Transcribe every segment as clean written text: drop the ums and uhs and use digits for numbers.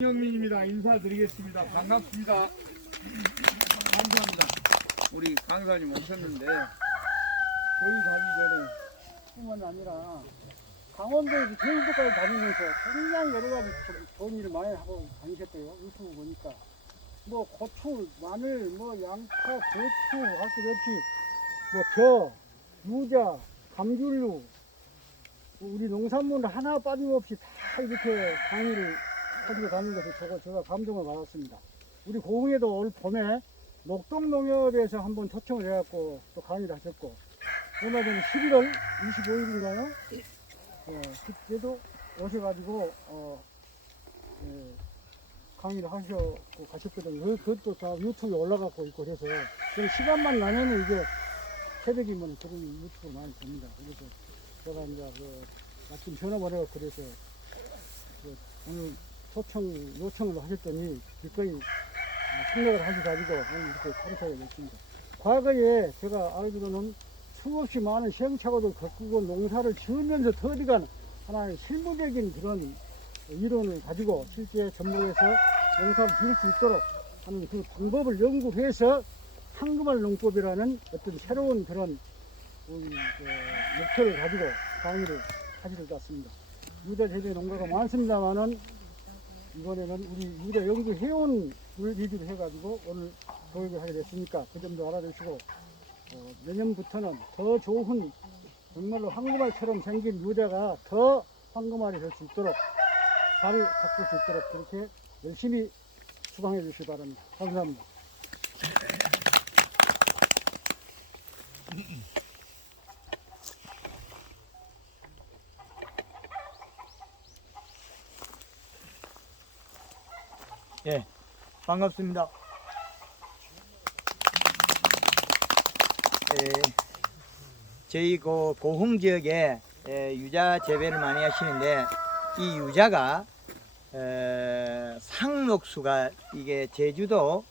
형님입니다. 인사드리겠습니다. 반갑습니다. 감사합니다. 우리 강사님 오셨는데 저희 가기 전에 뿐만 아니라 강원도에서 제주도까지 다니면서 굉장히 여러 가지 좋은 일을 많이 하고 다니셨대요. 유튜브 보니까 뭐 고추, 마늘, 뭐 양파, 배추 할 것 없이 뭐 벼, 유자, 감귤류 우리 농산물 하나 빠짐없이 다 이렇게 강의를 가지고 다니는 것을 제가 감동을 받았습니다. 우리 고흥에도 올 봄에 녹동농협에서 한번 초청을 해갖고 또 강의를 하셨고 얼마 전에 11월 25일인가요? 그때도 오셔가지고 강의를 하셨고 가셨거든요. 그것도 다 유튜브에 올라가고 있고 그래서 시간만 나면은 이게 새벽이면 그런 유튜브 많이 봅니다. 그래서 제가 이제 마침 전화 번호가 그래서 오늘 요청을 하셨더니 기꺼이 생각을 하셔가지고 오늘 이렇게 참석하게 됐습니다. 과거에 제가 알기로는 수없이 많은 시행착오를 겪고 농사를 지으면서 터득한 하나의 실무적인 그런 이론을 가지고 실제 전북에서 농사를 지을 수 있도록 하는 그 방법을 연구해서 황금알 농법이라는 어떤 새로운 그런 목표를 가지고 강의를 하시는 것 같습니다. 유자 재배 농가가 많습니다만은 이번에는 우리 유자 연구회원을 위주로 해가지고 오늘 교육을 하게 됐으니까 그 점도 알아두시고 내년부터는 더 좋은 정말로 황금알처럼 생긴 유자가 더 황금알이 될 수 있도록 잘 가꿀 수 있도록 그렇게 열심히 수강해 주시기 바랍니다. 감사합니다. 예, 반갑습니다. 저희 고흥 지역에 유자 재배를 많이 하시는데 이 유자가 상록수가 이게 제주도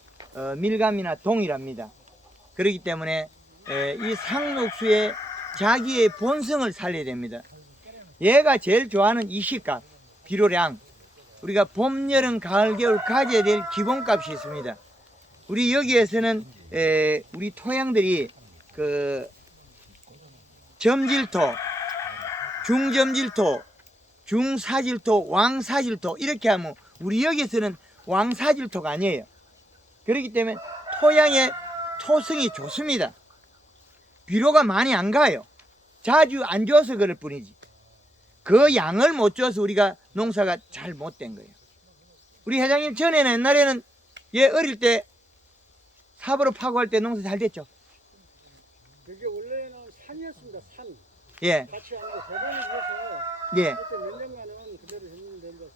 밀감이나 동일합니다. 그렇기 때문에 이 상록수의 자기의 본성을 살려야 됩니다. 얘가 제일 좋아하는 이 시값, 비료량. 우리가 봄, 여름, 가을, 겨울 가져야 될 기본값이 있습니다. 우리 여기에서는 우리 토양들이 그 점질토, 중점질토, 중사질토, 왕사질토 이렇게 하면 우리 여기에서는 왕사질토가 아니에요. 그렇기 때문에 토양의 토성이 좋습니다. 비료가 많이 안 가요. 자주 안 줘서 그럴 뿐이지. 그 양을 못 줘서 우리가 농사가 잘 못 된 거예요. 우리 회장님 전에는 옛날에는 얘 어릴 때 삽으로 파고 할 때 농사 잘 됐죠? 그게 원래는 산이었습니다. 산. 예. 같이 하는데 대단히 해서 예. 그때 몇 년간은 그대로 했는데 이제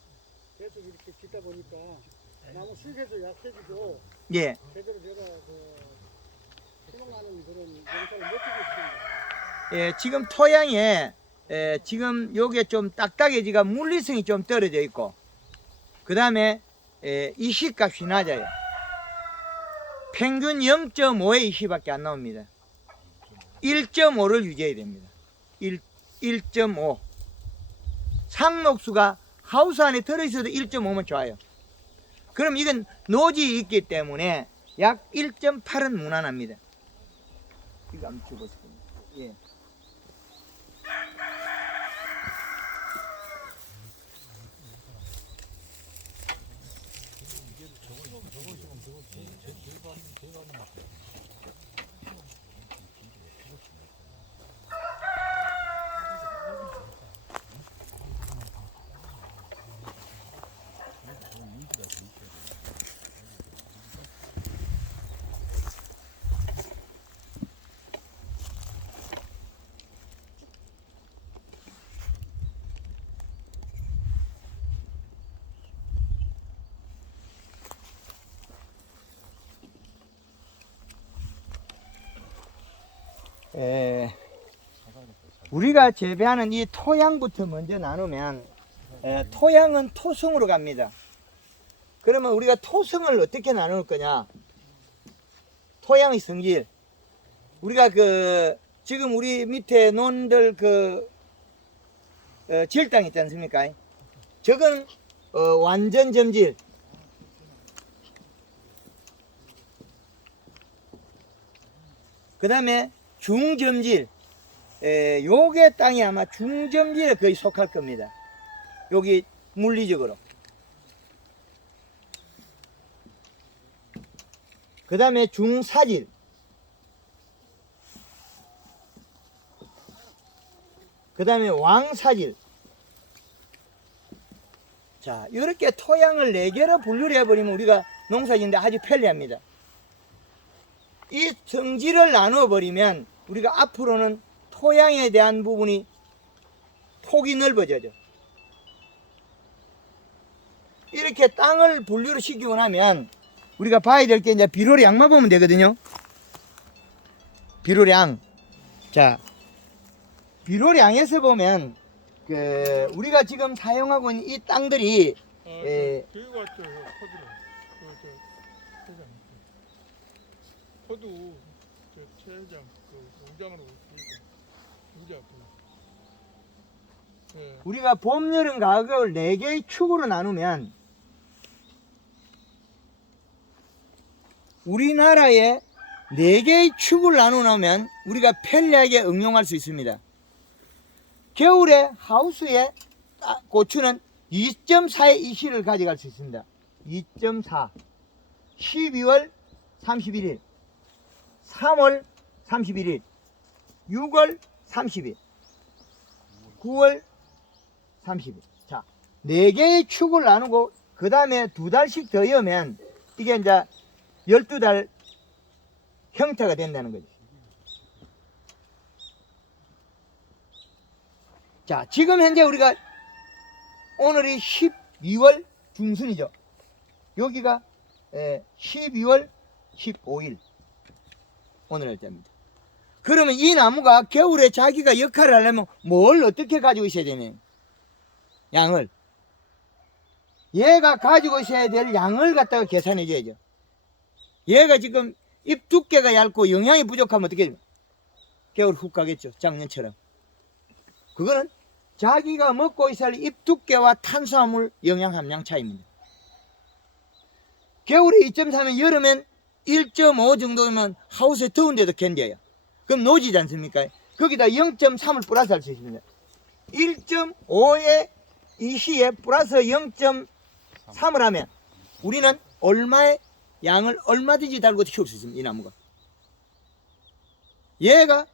계속 이렇게 짓다 보니까 나무 실새도 약해지고 예. 제대로 제가 희망하는 그런 농사를 못 지고 있습니다. 예. 지금 토양에 지금 요게 좀 딱딱해지가 물리성이 좀 떨어져 있고 그 다음에 이시값이 낮아요. 평균 0.5의 이시밖에 안 나옵니다. 1.5를 유지해야 됩니다. 1.5 상록수가 하우스 안에 들어있어도 1.5면 좋아요. 그럼 이건 노지 있기 때문에 약 1.8은 무난합니다. 이거 한번 줘보세요. 예. 우리가 재배하는 이 토양부터 먼저 나누면 토양은 토성으로 갑니다. 그러면 우리가 토성을 어떻게 나눌 거냐? 토양의 성질. 우리가 지금 우리 밑에 논들 질땅 있지 않습니까? 저건 완전 점질. 그 다음에 중점질. 요게 땅이 아마 중점질에 거의 속할 겁니다. 여기 물리적으로. 그 다음에 중사질. 그 다음에 왕사질. 자, 이렇게 토양을 4개로 분류를 해버리면 우리가 농사짓는데 아주 편리합니다. 이 성질을 나누어 버리면 우리가 앞으로는 토양에 대한 부분이 폭이 넓어져죠. 이렇게 땅을 분류를 시키고 나면 우리가 봐야 될 게 이제 비료량만 보면 되거든요. 비료량. 자, 비료량에서 보면 우리가 지금 사용하고 있는 이 땅들이 교육 왔죠, 포도를. 포도 체장 공장으로 유자. 우리가 봄, 여름, 가을 4개의 축으로 나누면 우리나라에 4개의 축을 나누면 우리가 편리하게 응용할 수 있습니다. 겨울에 하우스에 고추는 2.4의 이시를 가져갈 수 있습니다. 2.4. 12월 31일, 3월 31일, 6월 30일, 9월 30일. 자, 4개의 축을 나누고 그 다음에 2달씩 더하면 이게 이제 12달 형태가 된다는 거죠. 자, 지금 현재 우리가 오늘이 12월 중순이죠. 여기가 12월 15일 오늘 날짜입니다. 그러면 이 나무가 겨울에 자기가 역할을 하려면 뭘 어떻게 가지고 있어야 되냐? 양을. 얘가 가지고 있어야 될 양을 갖다가 계산해 줘야죠. 얘가 지금 잎 두께가 얇고 영양이 부족하면 어떻게 됩니까? 겨울 훅 가겠죠. 작년처럼. 그거는 자기가 먹고 있어야 할 잎 두께와 탄수화물 영양 함량 차이입니다. 겨울에 2.3면 여름엔 1.5 정도면 하우스에 더운데도 견뎌요. 그럼 노지지 않습니까? 거기다 0.3을 플러스 할 수 있습니다. 1.5에 이 시에 플러스 0.3을 하면 우리는 얼마의 양을 얼마든지 달고 키울 수 있습니다. 이 나무가. 얘가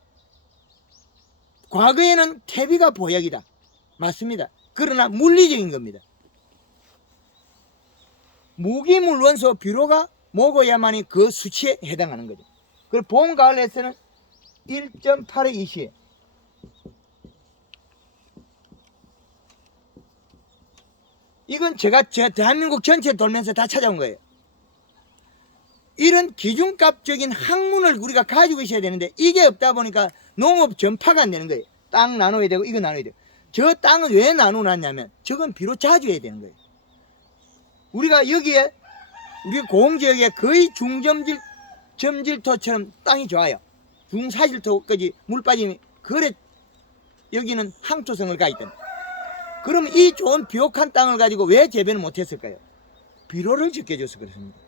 과거에는 퇴비가 보약이다. 맞습니다. 그러나 물리적인 겁니다. 무기물 원소 비료가 먹어야만이 그 수치에 해당하는 거죠. 그리고 봄, 가을에서는 1.8의 이시에 이건 제가 대한민국 전체 돌면서 다 찾아온 거예요. 이런 기준값적인 학문을 우리가 가지고 있어야 되는데 이게 없다 보니까 농업 전파가 안 되는 거예요. 땅 나눠야 되고 이거 나눠야 되고. 저 땅은 왜 나눠놨냐면 저건 비료 자주 해야 되는 거예요. 우리가 여기에 우리 공지역에 거의 점질토처럼 땅이 좋아요. 중사질토까지 물 빠지면 그래 여기는 항토성을 가있던. 그럼 이 좋은 비옥한 땅을 가지고 왜 재배를 못했을까요? 비료를 적게 줘서 그렇습니다.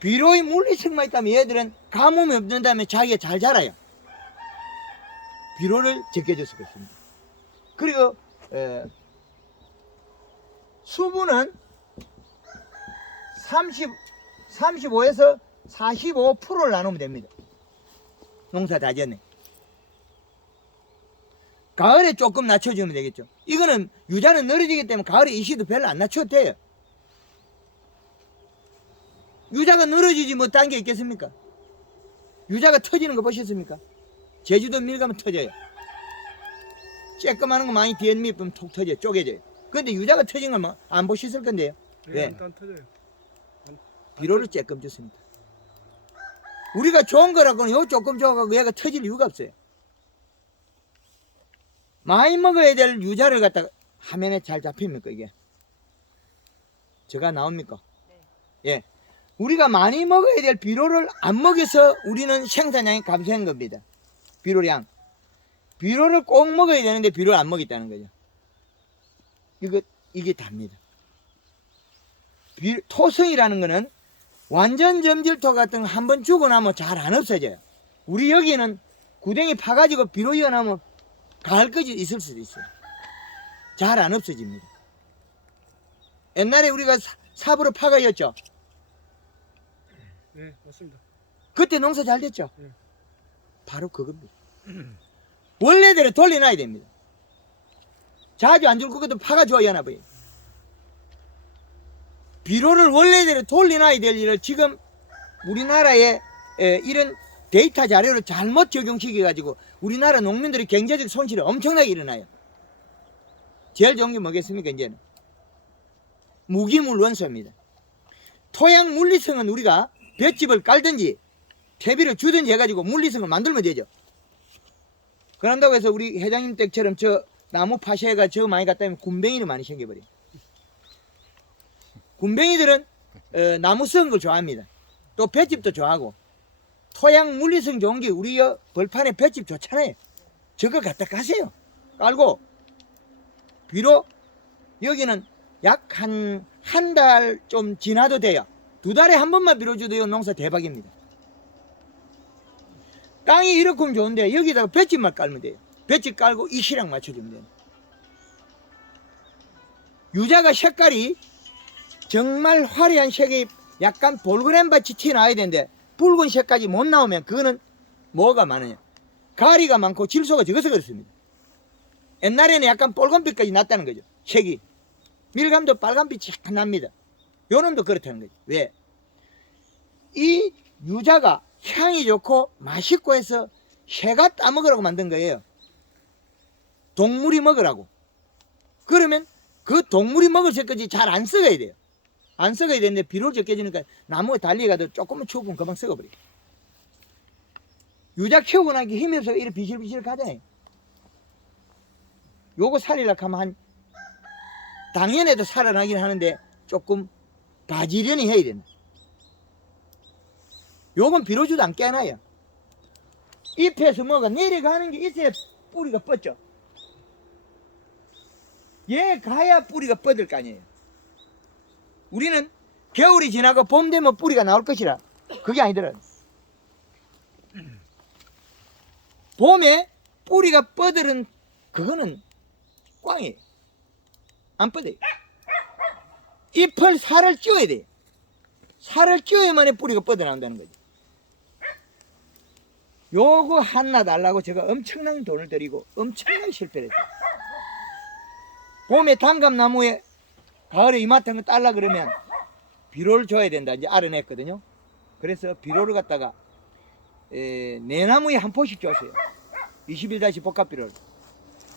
비료의 물리성만 있다면 얘들은 가뭄이 없는 다음에 자기가 잘 자라요. 비료를 적게 줘서 그렇습니다. 그리고 수분은 35에서 45%를 나누면 됩니다. 농사 다 지었네. 가을에 조금 낮춰주면 되겠죠. 이거는 유자는 늘어지기 때문에 가을에 이시도 별로 안 낮춰도 돼요. 유자가 늘어지지 뭐 딴 게 있겠습니까? 유자가 터지는 거 보셨습니까? 제주도 밀 가면 터져요. 쬐끄마한 거 많이 뒤에 밀면 톡 터져요. 쪼개져요. 근데 유자가 터진 건 안 보셨을 건데요. 왜? 안 터져요. 비료를 쬐끔 줬습니다. 우리가 좋은 거라고는 요 조금 줘가지고 얘가 터질 이유가 없어요. 많이 먹어야 될 유자를 갖다가 화면에 잘 잡힙니까 이게? 제가 나옵니까? 네. 예. 우리가 많이 먹어야 될 비료를 안 먹여서 우리는 생산량이 감소한 겁니다. 비료량. 비료를 꼭 먹어야 되는데 비료를 안 먹였다는 거죠. 이게 답니다. 토성이라는 거는 완전 점질토 같은 거 한번 주고 나면 잘 안 없어져요. 우리 여기는 구덩이 파가지고 비로 이어나면 가을까지 있을 수도 있어요. 잘 안 없어집니다. 옛날에 우리가 삽으로 파가였죠. 네, 맞습니다. 그때 농사 잘 됐죠. 네. 바로 그겁니다. 원래대로 돌려놔야 됩니다. 자주 안 줄 것도 파가줘야 하나 봐요. 비료를 원래대로 돌려놔야 될 일을 지금 우리나라에 이런 데이터 자료를 잘못 적용시켜가지고 우리나라 농민들의 경제적 손실이 엄청나게 일어나요. 제일 좋은 게 뭐겠습니까? 이제는 무기물 원소입니다. 토양 물리성은 우리가 볏집을 깔든지 퇴비를 주든지 해가지고 물리성을 만들면 되죠. 그런다고 해서 우리 회장님 댁처럼 저 나무 파쇄가 저 많이 갔다 하면 군뱅이를 많이 생겨버려요. 군뱅이들은 나무 썩은 걸 좋아합니다. 또 볏집도 좋아하고 토양 물리성 좋은 게 우리 벌판에 볏집 좋잖아요. 저거 갖다 가세요. 깔고 비록 여기는 약 한 달 좀 지나도 돼요. 2달에 한 번만 비료주도 농사 대박입니다. 땅이 이렇게 하면 좋은데 여기다가 볏집만 깔면 돼요. 볏집 깔고 이 시랑 맞춰주면 돼요. 유자가 색깔이 정말 화려한 색이 약간 볼그램같이 튀어나와야 되는데 붉은색까지 못 나오면 그거는 뭐가 많으냐, 가리가 많고 질소가 적어서 그렇습니다. 옛날에는 약간 빨간빛까지 났다는 거죠. 색이 밀감도 빨간빛이 약간 납니다. 요놈도 그렇다는 거죠. 왜? 이 유자가 향이 좋고 맛있고 해서 새가 따먹으라고 만든 거예요. 동물이 먹으라고. 그러면 그 동물이 먹을 때까지 잘 안 썩어야 돼요. 안 썩어야 되는데 비료를 적게 주니까 나무가 달리가도 조금만 추우면 금방 썩어버려요. 유자 키우고 나니까 힘이 없어서 이렇게 비실비실 가잖아요. 요거 살리려고 하면 한 당연에도 살아나긴 하는데 조금 바지런히 해야 된다. 요건 비료주도 안 깨나요. 잎에서 뭐가 내려가는 게 있어야 뿌리가 뻗죠. 얘 가야 뿌리가 뻗을 거 아니에요. 우리는 겨울이 지나고 봄 되면 뿌리가 나올 것이라 그게 아니더라고요. 봄에 뿌리가 뻗으른 그거는 꽝이에요. 안 뻗어요. 잎을 살을 찧어야 돼요. 살을 찧어야만이 뿌리가 뻗어나온다는 거죠. 요거 하나 달라고 제가 엄청난 돈을 들이고 엄청나게 실패를 했어요. 봄에 단감나무에 가을에 이마트한 거 딸라 그러면 비료를 줘야 된다 이제 알아냈거든요. 그래서 비료를 갖다가 내나무에 한 포씩 줬어요. 21다시 복합 비료를.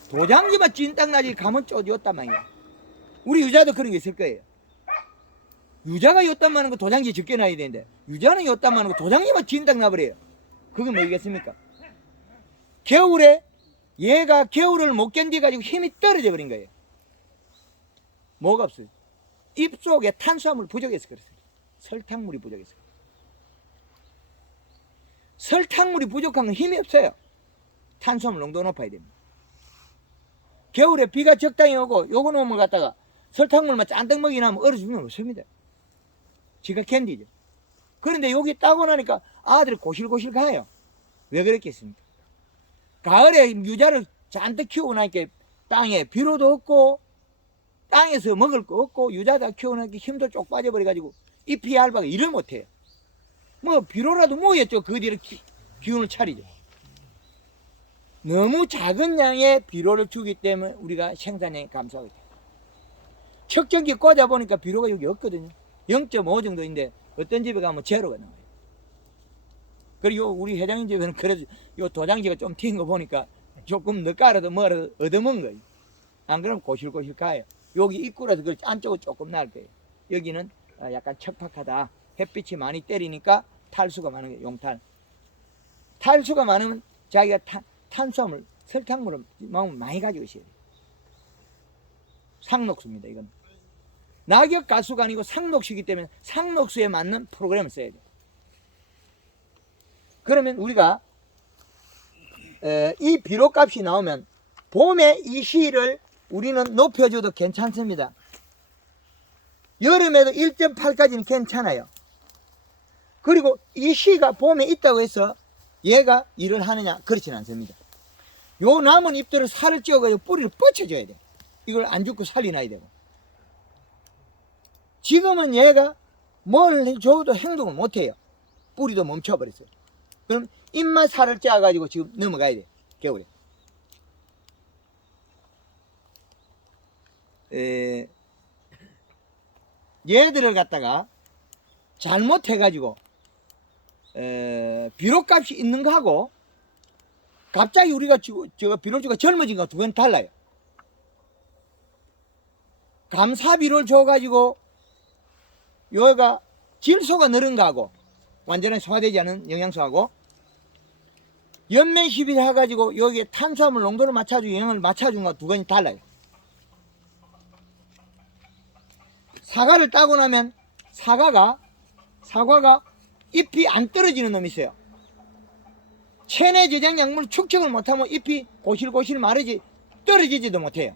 도장지만 찐땅나지 가면 쪼지었단 말이야. 우리 유자도 그런 게 있을 거예요. 유자가 요딴 많은 거 도장지 적게 놔야 되는데 유자는 요딴 많은 거 도장지만 찐땅 나버려요. 그게 뭐겠습니까? 겨울에 얘가 겨울을 못 견디가지고 힘이 떨어져 버린 거예요. 뭐가 없어요? 잎 속에 탄수화물 부족해서 그렇습니다. 설탕물이 부족해서. 설탕물이 부족한 건 힘이 없어요. 탄수화물 농도 높아야 됩니다. 겨울에 비가 적당히 오고 요거 놈을 갖다가 설탕물만 짠뜩 먹이 나면 얼어 죽는 건 없습니다. 지가 견디죠. 그런데 여기 따고 나니까 아들이 고실고실 가요. 왜 그랬겠습니까? 가을에 유자를 잔뜩 키우고 나니까 땅에 비료도 없고 땅에서 먹을 거 없고 유자다 키워놓으니까 힘도 쪽 빠져버려가지고 잎이 얇아가 일을 못해요. 뭐 비료라도 뭐였죠. 그 뒤로 기운을 차리죠. 너무 작은 양의 비료를 주기 때문에 우리가 생산량이 감소하게 돼요. 척전기 꽂아보니까 비료가 여기 없거든요. 0.5 정도인데 어떤 집에 가면 제로가 나와요. 그리고 우리 회장님 집에는 그래도 요 도장지가 좀 튄 거 보니까 조금 더 깔아도 뭐라도 얻어먹은 거예요. 안 그러면 고실고실 가요. 여기 입구라서 그렇지 안쪽은 조금 나을 거예요. 여기는 약간 척박하다. 햇빛이 많이 때리니까 탈수가 많은 거예요. 용탈. 탈수가 많으면 자기가 탄수화물, 설탕물을 많이 가지고 있어야 돼요. 상록수입니다. 이건 낙엽 가수가 아니고 상록수이기 때문에 상록수에 맞는 프로그램을 써야 돼요. 그러면 우리가 이 비료값이 나오면 봄에 이 시를 우리는 높여줘도 괜찮습니다. 여름에도 1.8까지는 괜찮아요. 그리고 이 씨가 봄에 있다고 해서 얘가 일을 하느냐? 그렇지는 않습니다. 요 남은 잎들을 살을 찌워가지고 뿌리를 뻗쳐줘야 돼. 이걸 안 죽고 살리놔야 되고. 지금은 얘가 뭘 줘도 행동을 못해요. 뿌리도 멈춰버렸어요. 그럼 잎만 살을 쪄가지고 지금 넘어가야 돼. 겨울에. 얘들을 갖다가 잘못해가지고 비료값이 있는 거하고 갑자기 우리가 비료주가 젊어진 거 두 개는 달라요. 감사비료를 줘가지고 여기가 질소가 늘은 거하고 완전히 소화되지 않은 영양소하고 연면 시비를 해가지고 여기에 탄수화물 농도를 맞춰주고 영양을 맞춰준 거 두 가지 달라요. 사과를 따고 나면 사과가 잎이 안 떨어지는 놈이 있어요. 체내 저장 약물 축적을 못하면 잎이 고실고실 마르지 떨어지지도 못해요.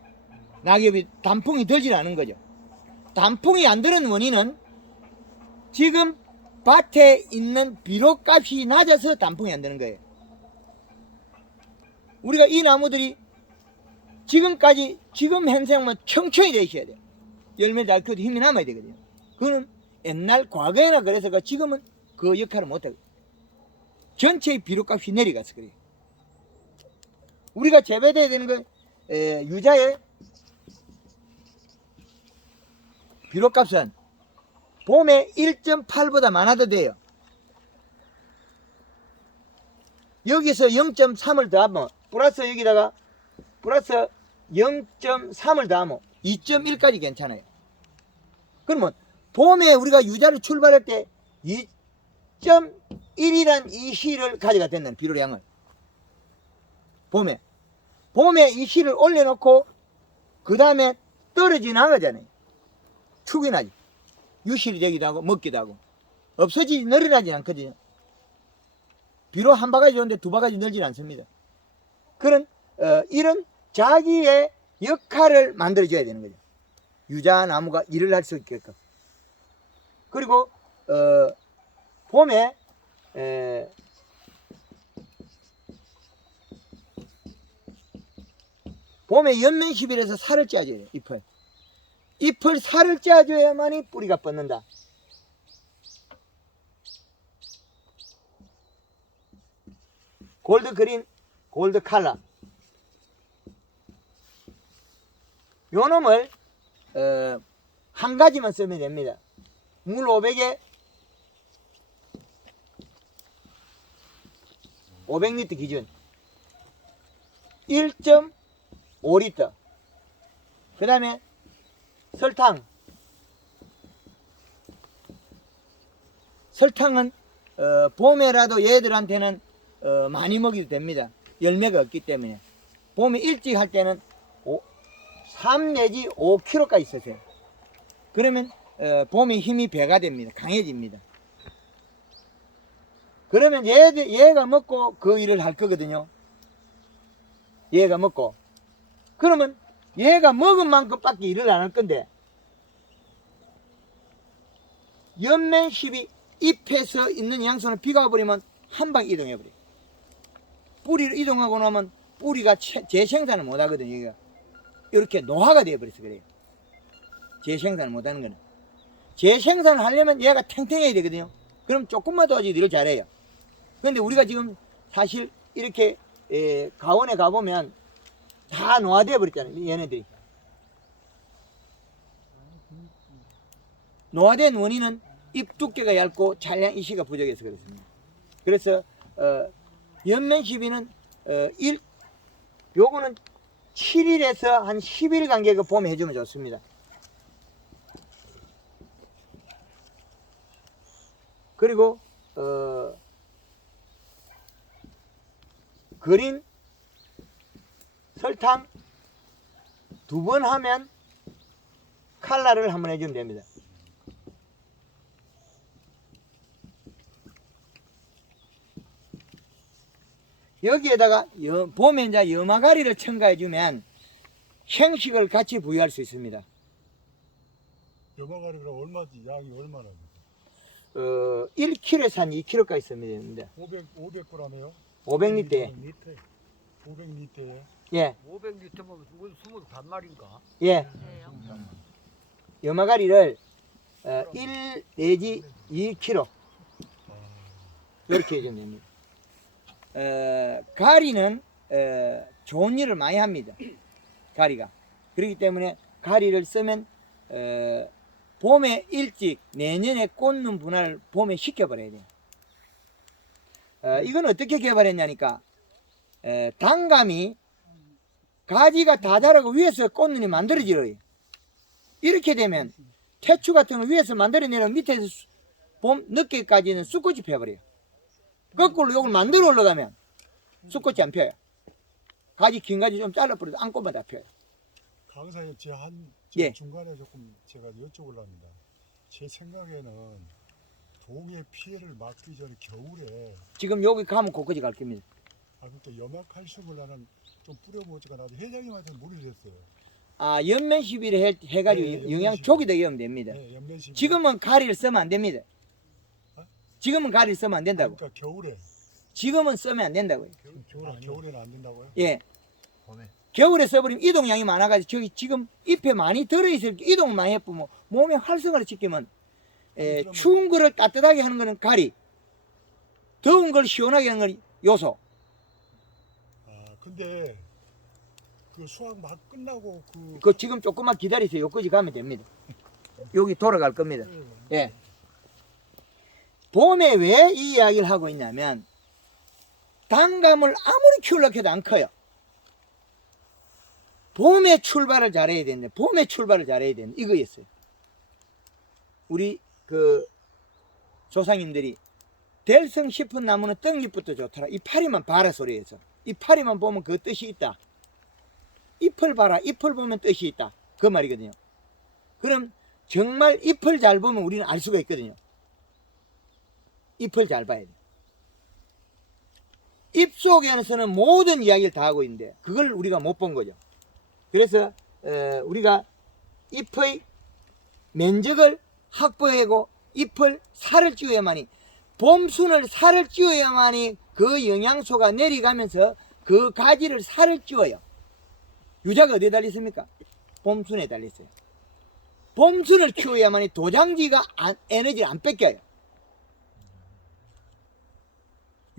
낙엽이 단풍이 들질 않은 거죠. 단풍이 안 드는 원인은 지금 밭에 있는 비료값이 낮아서 단풍이 안 되는 거예요. 우리가 이 나무들이 지금까지 지금 현생만 청청이 되어 있어야 돼요. 열매 잘 켜도 힘이 남아야 되거든요. 그거는 옛날 과거에나 그래서 지금은 그 역할을 못하고 전체의 비료값이 내려가서 그래요. 우리가 재배돼야 되는 건 유자의 비료값은 봄에 1.8보다 많아도 돼요. 여기서 0.3을 더하면 플러스 여기다가 플러스 0.3을 더하면 2.1까지 괜찮아요. 그러면 봄에 우리가 유자를 출발할 때 2.1이란 이 시를 가져갔다는 비료량을 봄에 이 시를 올려놓고 그 다음에 떨어지는 거잖아요. 축이 나지. 유실이 되기도 하고 먹기도 하고 없어지지 늘어나지 않거든요. 비료 한 바가지 줬는데 두 바가지 늘지는 않습니다. 그런 이런 자기의 역할을 만들어줘야 되는 거죠. 유자나무가 일을 할 수 있게끔. 그리고 봄에 연면시비에서 살을 짜줘야 돼요. 잎을 살을 짜줘야만이 뿌리가 뻗는다. 골드 그린, 골드 칼라. 요 놈을 한 가지만 쓰면 됩니다. 물 500에 500리터 기준 1.5리터. 그 다음에 설탕은 봄에라도 얘들한테는 많이 먹여도 됩니다. 열매가 없기 때문에. 봄에 일찍 할 때는 3 내지 5kg까지 쓰세요. 그러면 봄에 힘이 배가 됩니다. 강해집니다. 그러면 얘가 먹고 그 일을 할 거거든요. 얘가 먹고. 그러면 얘가 먹은 만큼밖에 일을 안 할 건데 연면십이 잎에서 있는 영양소는 비가 와버리면 한 방 이동해버려요. 뿌리를 이동하고 나면 뿌리가 재생산을 못 하거든요. 얘가. 이렇게 노화가 되어버려서 그래요. 재생산을 못 하는 거는. 재생산을 하려면 얘가 탱탱해야 되거든요. 그럼 조금만 도와줘도 일을 잘해요. 그런데 우리가 지금 사실 이렇게 가원에 가보면 다 노화되어 버렸잖아요. 얘네들이. 노화된 원인은 잎 두께가 얇고 잔량 이시가 부족해서 그렇습니다. 그래서 연면시비는 요거는 7일에서 한 10일 간격을 봄에 해주면 좋습니다. 그리고 그린 설탕 2번 하면 칼라를 한번 해주면 됩니다. 여기에다가 봄에 이제 염화가리를 첨가해주면 형식을 같이 부여할 수 있습니다. 염화가리 그럼 얼마지? 양이 얼마나? 1kg에서 한 2kg까지 쓰면 되는데 500g이에요? 500리터에 500리터에 예, 500리터면 그건 20반말인가? 예. 염화가리를 1 내지 2kg 이렇게 해주면 됩니다. 가리는 좋은 일을 많이 합니다. 가리가. 그렇기 때문에 가리를 쓰면 봄에 일찍 내년에 꽂는 분할을 봄에 시켜버려야 돼요. 이건 어떻게 개발했냐니까 단감이 가지가 다 자라고 위에서 꽃눈이 만들어져요. 이렇게 되면 태추 같은 거 위에서 만들어내면 밑에서 봄 늦게까지는 쑥꽃이 펴버려요. 거꾸로 이걸 만들어 올라가면 쑥꽃이 안 펴요. 가지 긴 가지 좀 잘라버려도 안꽃만 다 펴요. 강사님 예. 중간에 조금 제가 여쭤보려 합니다. 제 생각에는 동해 피해를 막기 전에 겨울에 지금 여기 가면 곳까지 갈 겁니다. 그러니까 염화칼슘을 나는 좀 뿌려보지가 나도 회장님한테 물어줬어요. 연면 시비를 해가지고 예, 영양 연면 조기 되게 하면 됩니다. 네, 연면식. 지금은 가리를 쓰면 안 됩니다. 어? 지금은 가리를 쓰면 안 된다고. 그러니까 겨울에. 지금은 쓰면 안 된다고요. 겨울에는 안 된다고요? 예. 봄에. 겨울에 써버리면 이동량이 많아가지고 저기 지금 잎에 많이 들어있을 때 이동을 많이 해보면 몸에 활성화를 시키면 그러면- 추운 거를 따뜻하게 하는 거는 가리, 더운 걸 시원하게 하는 건 요소. 근데 그 수학 막 끝나고 그 지금 조금만 기다리세요. 여기까지 가면 됩니다. 여기 돌아갈 겁니다. 예. 봄에 왜 이 이야기를 하고 있냐면 단감을 아무리 키우려고 해도 안 커요. 봄에 출발을 잘해야 되는데 봄에 출발을 잘해야 되는데 이거였어요. 우리 그 조상님들이 될성 싶은 나무는 떡잎부터 좋더라. 이 파리만 봐라 소리에서 이 파리만 보면 그 뜻이 있다. 잎을 봐라. 잎을 보면 뜻이 있다. 그 말이거든요. 그럼 정말 잎을 잘 보면 우리는 알 수가 있거든요. 잎을 잘 봐야 돼요. 잎 속에서는 모든 이야기를 다 하고 있는데 그걸 우리가 못 본 거죠. 그래서 우리가 잎의 면적을 확보하고 잎을 살을 찌워야만이 봄순을 살을 찌워야만이 그 영양소가 내려가면서 그 가지를 살을 찌워요. 유자가 어디에 달렸습니까? 봄순에 달렸어요. 봄순을 키워야만이 도장지가 에너지를 안 뺏겨요.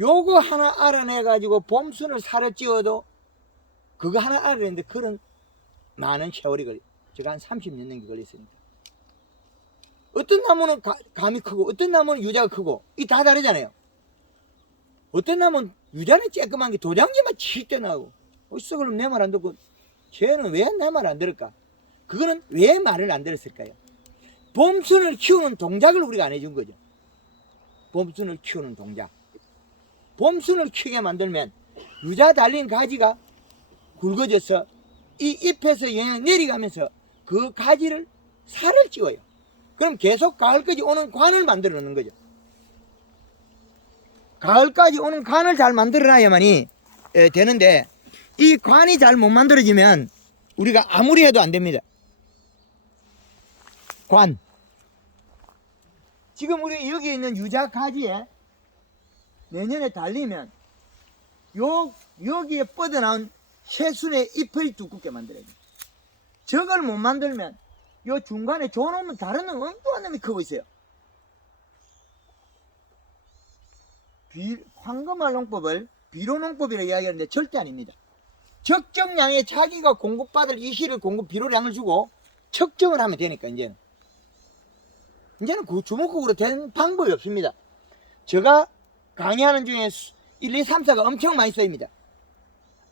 요거 하나 알아내가지고 봄순을 살을 찌워도 그거 하나 알아내는데 그런 많은 세월이 걸려. 제가 한 30년 넘게 걸렸으니까. 어떤 나무는 감이 크고 어떤 나무는 유자가 크고 이 다 다르잖아요. 어떤 나무는 유자는 쬐끄만 게 도장지만 칠때 나고 어디서 그럼 내 말 안 듣고 쟤는 왜 내 말 안 들을까? 그거는 왜 말을 안 들었을까요? 봄순을 키우는 동작을 우리가 안 해준 거죠. 봄순을 키우는 동작. 봄순을 키우게 만들면 유자 달린 가지가 굵어져서 이 잎에서 영향이 내려가면서 그 가지를 살을 찌워요. 그럼 계속 가을까지 오는 관을 만들어 놓는 거죠. 가을까지 오는 관을 잘 만들어 놔야만이 되는데 이 관이 잘 못 만들어지면 우리가 아무리 해도 안 됩니다. 관. 지금 우리 여기 있는 유자 가지에 내년에 달리면 여기에 뻗어나온 새순의 잎을 두껍게 만들어야 돼요. 저걸 못 만들면 요 중간에 줘놓으면 다른 놈 엉뚱한 놈이 크고 있어요. 황금알 농법을 비료농법이라고 이야기하는데 절대 아닙니다. 적정량의 자기가 공급받을 이시를 비료량을 주고 측정을 하면 되니까 이제는 그 주먹국으로 된 방법이 없습니다. 제가 강의하는 중에 1, 2, 3, 4가 엄청 많이 쓰입니다.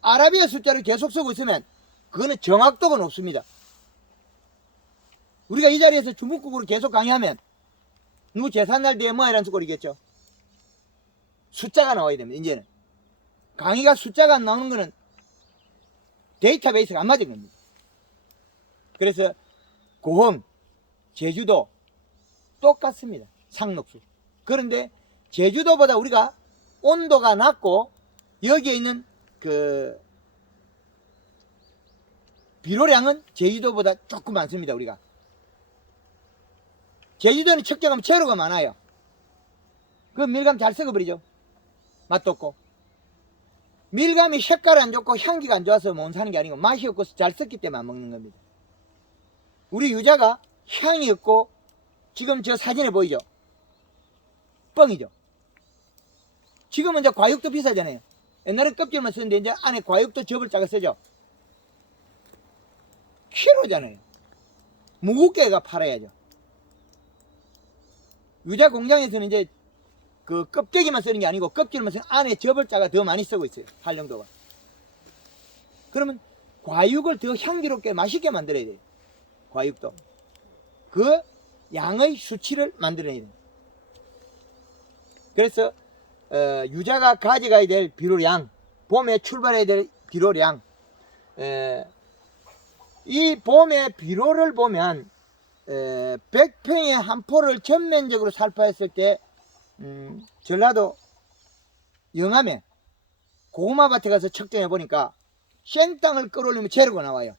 아라비아 숫자를 계속 쓰고 있으면 그거는 정확도가 높습니다. 우리가 이 자리에서 주먹국으로 계속 강의하면 누구 제삿날 뒤에 뭐 이런 소리겠죠. 숫자가 나와야 됩니다. 이제는 강의가 숫자가 안 나오는 거는 데이터베이스가 안 맞은 겁니다. 그래서 고흥, 제주도 똑같습니다. 상록수. 그런데 제주도보다 우리가 온도가 낮고 여기에 있는 그 비료량은 제주도보다 조금 많습니다. 우리가 제주도는 척경하면 재료가 많아요. 그 밀감 잘 썩어버리죠. 맛도 없고. 밀감이 색깔 안 좋고 향기가 안 좋아서 못 사는 게 아니고 맛이 없고 잘 썩기 때문에 안 먹는 겁니다. 우리 유자가 향이 없고 지금 저 사진에 보이죠? 뻥이죠. 지금은 이제 과육도 비싸잖아요. 옛날엔 껍질만 쓰는데 이제 안에 과육도 접을 짜가 쓰죠. 키로잖아요. 무겁게가 팔아야죠. 유자 공장에서는 이제 그 껍데기만 쓰는 게 아니고 껍질만 쓰는 안에 접을 짜가 더 많이 쓰고 있어요. 활용도가. 그러면 과육을 더 향기롭게 맛있게 만들어야 돼요. 과육도. 그 양의 수치를 만들어야 돼요. 그래서 유자가 가져가야 될 비료량, 봄에 출발해야 될 비료량, 이 봄의 비료를 보면 100평의 한 포를 전면적으로 살포했을 때 전라도 영암에 고구마밭에 가서 측정해 보니까 생땅을 끌어올리면 재료가 나와요.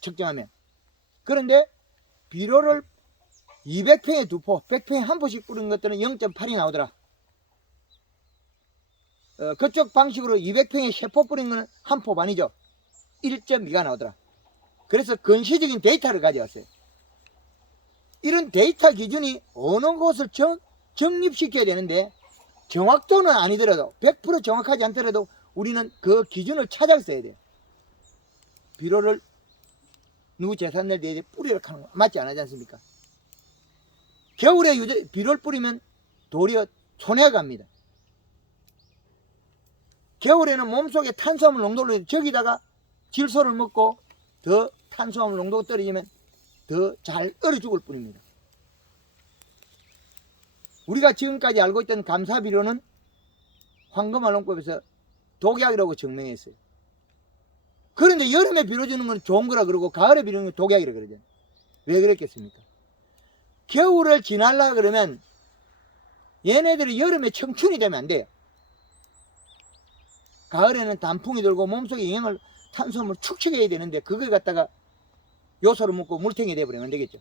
측정하면. 그런데 비료를 200평에 2포, 100평에 한 포씩 뿌린 것들은 0.8이 나오더라. 그쪽 방식으로 200평에 3포 뿌린 거는 한 포 반이죠. 1.2가 나오더라. 그래서 근시적인 데이터를 가져왔어요. 이런 데이터 기준이 어느 곳을 정립시켜야 되는데 정확도는 아니더라도 100% 정확하지 않더라도 우리는 그 기준을 찾아서 써야 돼요. 비료를 누구 재산을 내에 뿌리를 하는 거 맞지 않지 않습니까? 겨울에 비료를 뿌리면 도리어 손해가 갑니다. 겨울에는 몸속에 탄수화물 농도를 저기다가 질소를 먹고 더 탄수화물 농도가 떨어지면 더 잘 얼어 죽을 뿐입니다. 우리가 지금까지 알고 있던 감사비료는 황금알농법에서 독약이라고 증명했어요. 그런데 여름에 비료 주는 건 좋은 거라 그러고 가을에 비료 주는 건 독약이라 그러죠. 왜 그랬겠습니까? 겨울을 지나려고 그러면 얘네들이 여름에 청춘이 되면 안 돼요. 가을에는 단풍이 들고 몸속에 영양을 탄수화물 축적해야 되는데 그걸 갖다가 요소를 먹고 물탱이 돼버리면 안 되겠죠.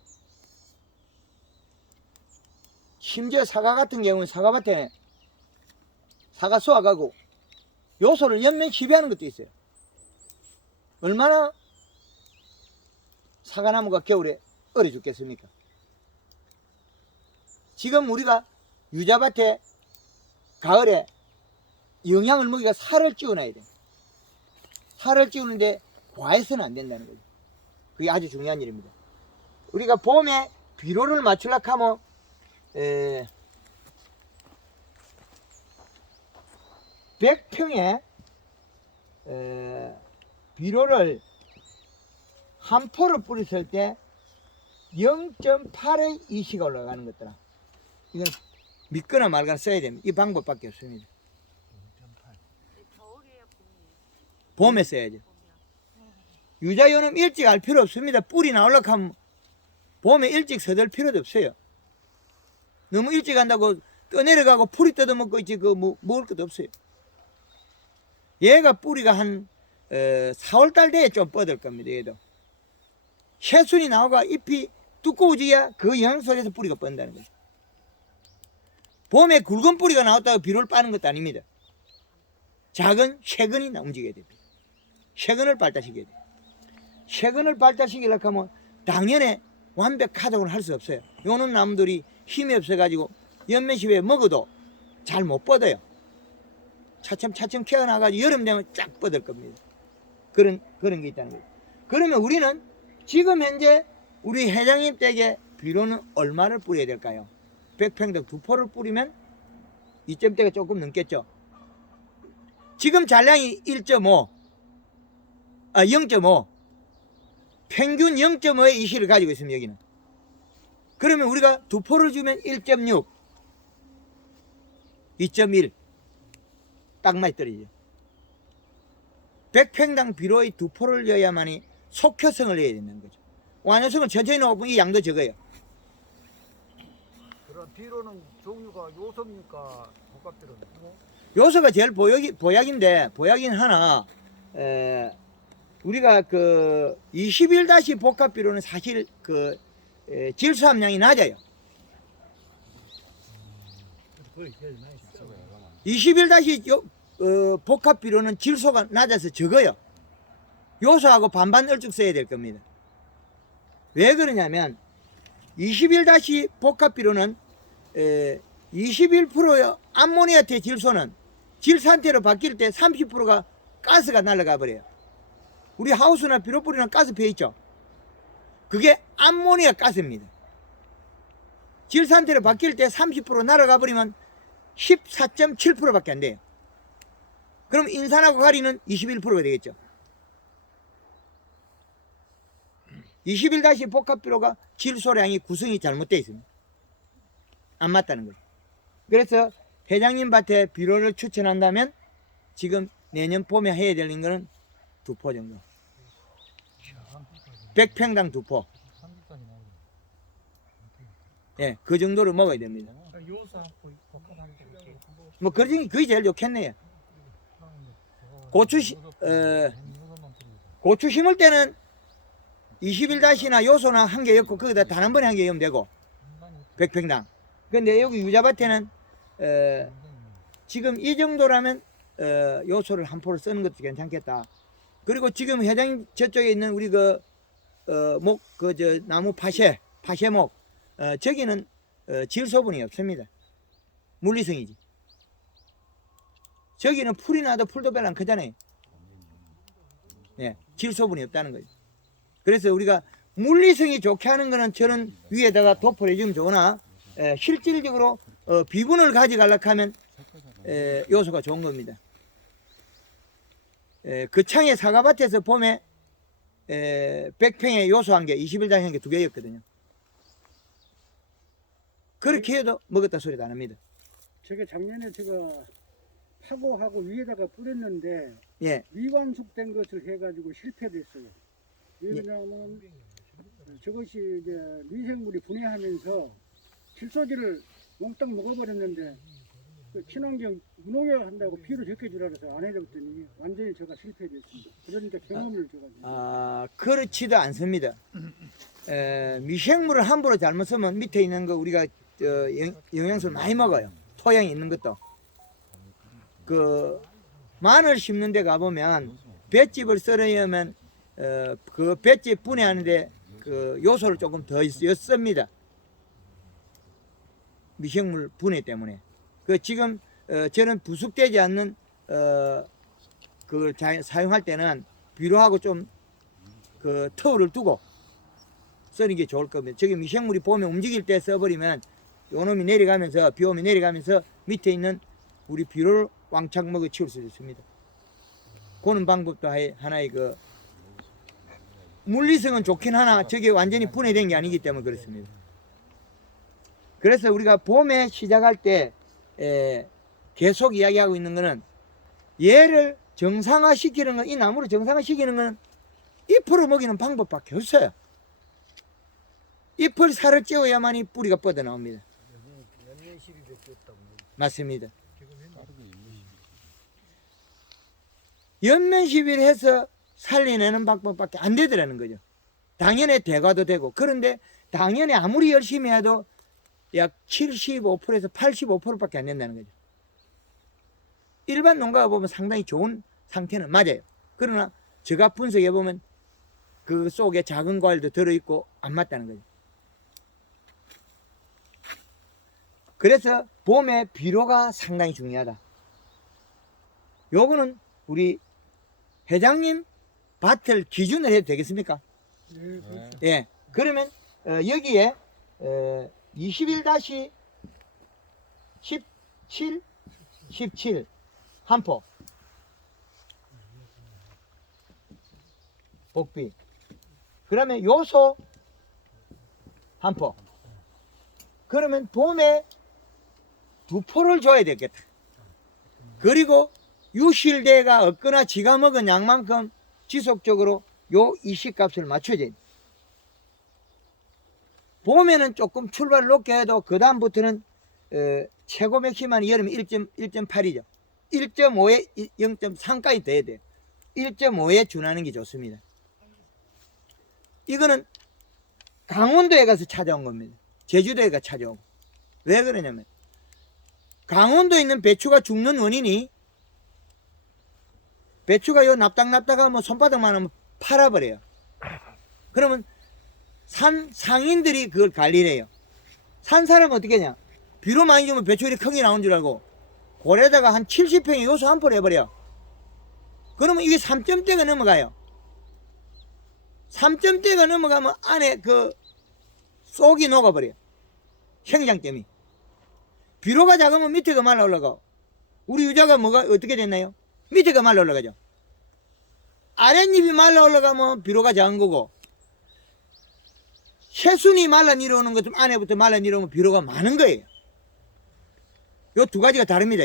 심지어 사과 같은 경우는 사과밭에 사과 수확하고 요소를 연면 시비하는 것도 있어요. 얼마나 사과나무가 겨울에 얼어 죽겠습니까? 지금 우리가 유자밭에 가을에 영양을 먹이가 살을 찌워놔야 돼. 살을 찌우는데 과해서는 안 된다는 거죠. 그게 아주 중요한 일입니다. 우리가 봄에 비료를 맞추려고 하면 100평에 비료를 한 포를 뿌렸을 때 0.8의 이시가 올라가는 것더라. 이건 믿거나 말거나 써야 됩니다. 이 방법밖에 없습니다. 봄에 써야죠. 유자요는 일찍 알 필요 없습니다. 뿌리 나오려고 하면 봄에 일찍 서둘 필요도 없어요. 너무 일찍 한다고 떠내려가고 풀이 뜯어먹고 있지 먹을 것도 없어요. 얘가 뿌리가 한 4월달 돼야 좀 뻗을 겁니다. 얘도 새순이 나오고 잎이 두꺼워져야 그 영양 속에서 뿌리가 뻗는다는 거죠. 봄에 굵은 뿌리가 나왔다고 비료를 빠는 것도 아닙니다. 작은 쇠근이 움직여야 됩니다. 쇠근을 발달시켜야 돼요. 쇠근을 발달시키려고 하면 당연히 완벽하다고는 할 수 없어요. 요런 나무들이 힘이 없어가지고 연면시에 먹어도 잘 못 뻗어요. 차츰차츰 키워나가지고 여름 되면 쫙 뻗을 겁니다. 그런 게 있다는 거예요. 그러면 우리는 지금 현재 우리 회장님 댁에 비료는 얼마를 뿌려야 될까요? 100평당 2포를 뿌리면 2점대가 조금 넘겠죠. 지금 잔량이 0.5 평균 0.5의 이시를 가지고 있습니다. 여기는. 그러면 우리가 2포를 주면 1.6 2.1 딱 맞이 떨어지죠. 100평당 비료의 2포를 넣어야만이 속효성을 내야 된다는 거죠. 완효성은 천천히 나오고 이 양도 적어요. 그런 비료는 종류가 요소입니까? 복합비료는? 요소가 제일 보약인데 보약인 하나 우리가 그 21- 복합 비료는 사실 그 질소 함량이 낮아요. 21- 복합 비료는 질소가 낮아서 적어요. 요소하고 반반 얼쭉 써야 될 겁니다. 왜 그러냐면 21- 복합 비료는 21%의 암모니아태 질소는 질산태로 바뀔 때 30%가 가스가 날아가 버려요. 우리 하우스나 비료 뿌리는 가스 배 있죠. 그게 암모니아 가스입니다. 질산태로 바뀔 때 30% 날아가 버리면 14.7%밖에 안 돼요. 그럼 인산하고 가리는 21%가 되겠죠. 21- 복합 비료가 질소량이 구성이 잘못되어 있습니다. 안 맞다는 거죠. 그래서 회장님 밭에 비료를 추천한다면 지금 내년 봄에 해야 되는 거는 2포 정도. 100평당 2포. 예, 그 정도를 먹어야 됩니다. 요소하고 복합하는 게 뭐 그게 제일 좋겠네요. 고추 심을 때는 21- 요소나 한 개 엮고 거기다 단 한 번에 한 개 엮으면 되고 100평당. 근데 여기 유자밭에는 지금 이 정도라면 요소를 한 포를 쓰는 것도 괜찮겠다. 그리고 지금 회장님 저쪽에 있는 우리 나무 파쇄목 저기는 질소분이 없습니다. 물리성이지. 저기는 풀이 나도 풀도 별로 안 크잖아요. 예, 질소분이 없다는 거죠. 그래서 우리가 물리성이 좋게 하는 거는 저는 위에다가 도포를 해주면 좋으나 실질적으로 비분을 가져가려고 하면 요소가 좋은 겁니다. 그 창에 사과밭에서 봄에 100평에 요소 한 개, 21- 한 개 2개였거든요. 그렇게 해도 먹었다 소리도 안 합니다. 제가 작년에 제가 파고하고 위에다가 뿌렸는데 예, 미완숙된 것을 해가지고 실패됐어요. 왜냐하면 저것이 이제 미생물이 분해하면서 질소질을 몽땅 먹어버렸는데 그 친환경 무농약 한다고 비료 적게 주라 그래서 안 해줬더니 완전히 제가 실패됐습니다. 그러니까 경험을 줘가지고. 그렇지도 않습니다. 미생물을 함부로 잘못 쓰면 밑에 있는 거 우리가 영양소를 많이 먹어요. 토양에 있는 것도. 그 마늘 심는 데 가보면 볏짚을 썰어야면 그 볏짚 분해하는데 그 요소를 조금 더 였습니다. 미생물 분해 때문에. 그 지금 저는 부숙되지 않는 그걸 사용할 때는 비료하고 좀 그 터울을 두고 쓰는 게 좋을 겁니다. 저기 미생물이 봄에 움직일 때 써버리면 요놈이 내려가면서 비 오면 내려가면서 밑에 있는 우리 비료를 왕창 먹어 치울 수 있습니다. 그런 방법도 하나의 그 물리성은 좋긴 하나 저게 완전히 분해된 게 아니기 때문에 그렇습니다. 그래서 우리가 봄에 시작할 때 계속 이야기하고 있는 거는 얘를 정상화시키는 건, 이 나무를 정상화시키는 건 잎으로 먹이는 방법밖에 없어요. 잎을 살을 찌워야만이 뿌리가 뻗어나옵니다. 연면십이 됐다고. 맞습니다. 연면 시비를 해서 살려내는 방법밖에 안 되더라는 거죠. 당연히 대과도 되고, 그런데 당연히 아무리 열심히 해도 약 75%에서 85%밖에 안 된다는 거죠. 일반 농가가 보면 상당히 좋은 상태는 맞아요. 그러나 제가 분석해 보면 그 속에 작은 과일도 들어있고 안 맞다는 거죠. 그래서 봄에 비료가 상당히 중요하다. 요거는 우리 회장님 밭을 기준으로 해도 되겠습니까? 네, 그렇죠. 예. 그러면 여기에 21- 17 한 포 복비. 그러면 요소 한 포. 그러면 봄에 2포를 줘야 되겠다. 그리고 유실대가 없거나 지가 먹은 양만큼 지속적으로 요 이식값을 맞춰줘야 돼. 봄에는 조금 출발을 높게 해도 그 다음부터는 최고 맥시멈이 여름에 1.8이죠. 1.5에 0.3까지 돼야 돼요. 1.5에 준하는 게 좋습니다. 이거는 강원도에 가서 찾아온 겁니다. 제주도에 가서 찾아오고. 왜 그러냐면 강원도에 있는 배추가 죽는 원인이 배추가 요 납작납작하면 손바닥만 하면 팔아버려요. 그러면 산 상인들이 그걸 관리를 해요. 산 사람은 어떻게 하냐? 비료 많이 주면 배추 이렇게 큰 게 나온 줄 알고 고래다가 한 70평에 요소 한 포를 해버려. 그러면 이게 3점대가 넘어가요. 3점대가 넘어가면 안에 그 쏙이 녹아버려요. 생장 때문에. 비료가 작으면 밑에가 말라 올라가고, 우리 유자가 뭐가 어떻게 됐나요? 밑에가 말라 올라가죠. 아랫잎이 말라 올라가면 비료가 작은 거고, 새순이 말라 내려오는 것좀 안에부터 말라 내려오면 비료가 많은 거예요. 요 두 가지가 다릅니다.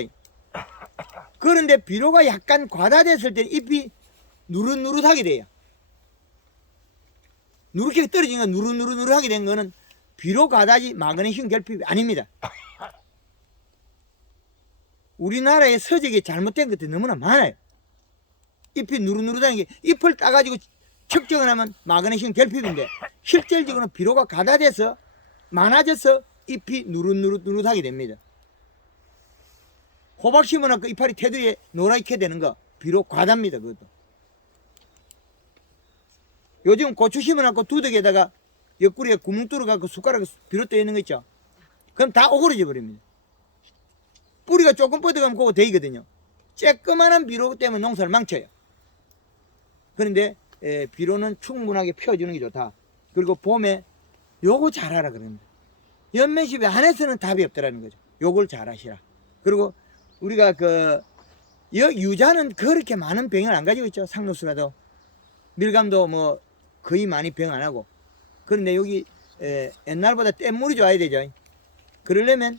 그런데 비료가 약간 과다됐을 때 잎이 누릇누릇하게 돼요. 누렇게 떨어진 건 누릇누릇하게 된 거는 비료 과다지 마그네슘 결핍이 아닙니다. 우리나라의 서적이 잘못된 것들이 너무나 많아요. 잎이 누릇누릇한 게 잎을 따가지고 측정을 하면 마그네슘 결핍인데 실질적으로는 비료가 과다돼서 많아져서 잎이 누릇누릇하게 됩니다. 호박 심어놓고 이파리 테두리에 노랗게 되는 거 비료 과다입니다. 그것도. 요즘 고추 심어놓고 두덕에다가 옆구리에 구멍 뚫어갖고 숟가락에 비료 떠 있는 거 있죠. 그럼 다 오그러져 버립니다. 뿌리가 조금 뻗어가면 그거 되거든요. 쬐끄만한 비료 때문에 농사를 망쳐요. 그런데 비료는 충분하게 펴주는 게 좋다. 그리고 봄에 요거 잘하라 그럽니다. 연면십에 안에서는 답이 없더라는 거죠. 요걸 잘하시라. 그리고 우리가 그 유자는 그렇게 많은 병을 안 가지고 있죠. 상록수라도 밀감도 뭐 거의 많이 병 안 하고. 그런데 여기 옛날보다 뗏물이 좋아야 되죠. 그러려면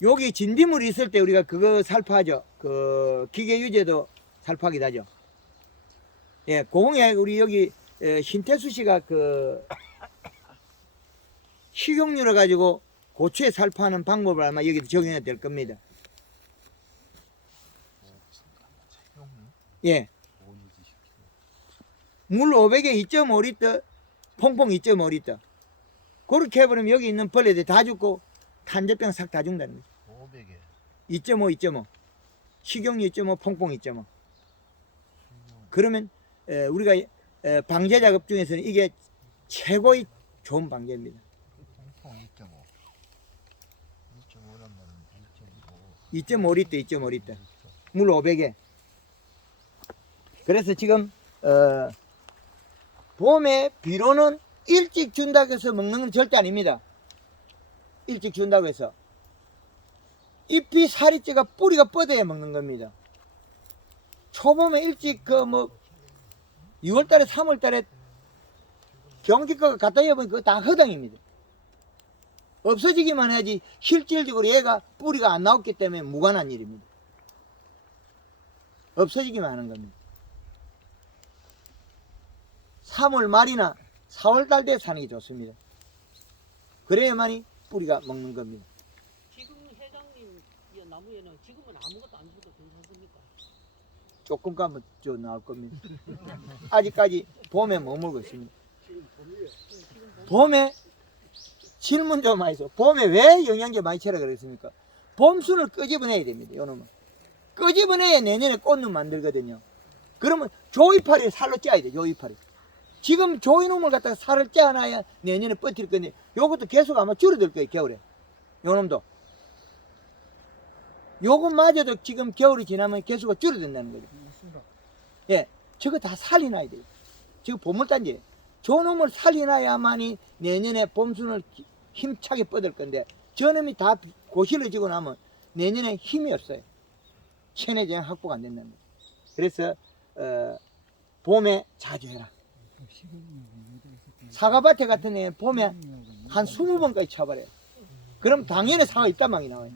여기 진딧물이 있을 때 우리가 그거 살포하죠. 그 기계 유제도 살포하기도 하죠. 예, 공에 우리 여기 신태수 씨가 그 식용유를 가지고 고추에 살포하는 방법을 아마 여기도 적용해야 될 겁니다. 예. 물 500에 2.5리터, 퐁퐁 2.5리터. 그렇게 해버리면 여기 있는 벌레들 다 죽고 탄저병 싹 다 죽는다는 거죠. 500에 2.5. 식용유 2.5, 퐁퐁 2.5. 그러면 우리가 방제 작업 중에서는 이게 최고의 좋은 방제입니다. 퐁퐁 2.5. 2.5란 말은 2.5. 2.5리터. 물 500에. 그래서 지금 봄에 비료는 일찍 준다고 해서 먹는 건 절대 아닙니다. 일찍 준다고 해서 잎이 살이 찌가 뿌리가 뻗어야 먹는 겁니다. 초봄에 일찍 그 뭐 6월달에 3월달에 경기 거가 갖다 해보면 그거 다 허당입니다. 없어지기만 해야지 실질적으로 얘가 뿌리가 안 나왔기 때문에 무관한 일입니다. 없어지기만 하는 겁니다. 3월 말이나 4월 달 때 사는 게 좋습니다. 그래야만이 뿌리가 먹는 겁니다. 지금 회장님 이 나무에는 지금은 아무것도 안 줘도 괜찮습니까? 조금 가면 저 나올 겁니다. 아직까지 봄에 머물고 있습니다. 봄에 질문 좀 하이소. 봄에 왜 영양제 많이 채라 그랬습니까? 봄순을 끄집어내야 됩니다. 요놈은 끄집어내야 내년에 꽃눈 만들거든요. 그러면 조이파리 살로 짜야 돼. 조이파리. 지금 조이놈을 갖다가 살을 짜놔야 내년에 버틸 건데 요것도 계속 아마 줄어들 거예요. 겨울에 요놈도 요것마저도 지금 겨울이 지나면 계속 줄어든다는 거죠. 예, 저거 다 살려놔야 돼요. 지금 보물단지 저놈을 살려놔야만이 내년에 봄순을 힘차게 뻗을 건데 저놈이 다 고실러지고 나면 내년에 힘이 없어요. 체내장 확보가 안 된다는 거죠. 그래서 봄에 자주 해라. 사과밭에 같은 애 봄에 한 20번까지 쳐버려요. 그럼 당연히 사과 잎다망이 나와요.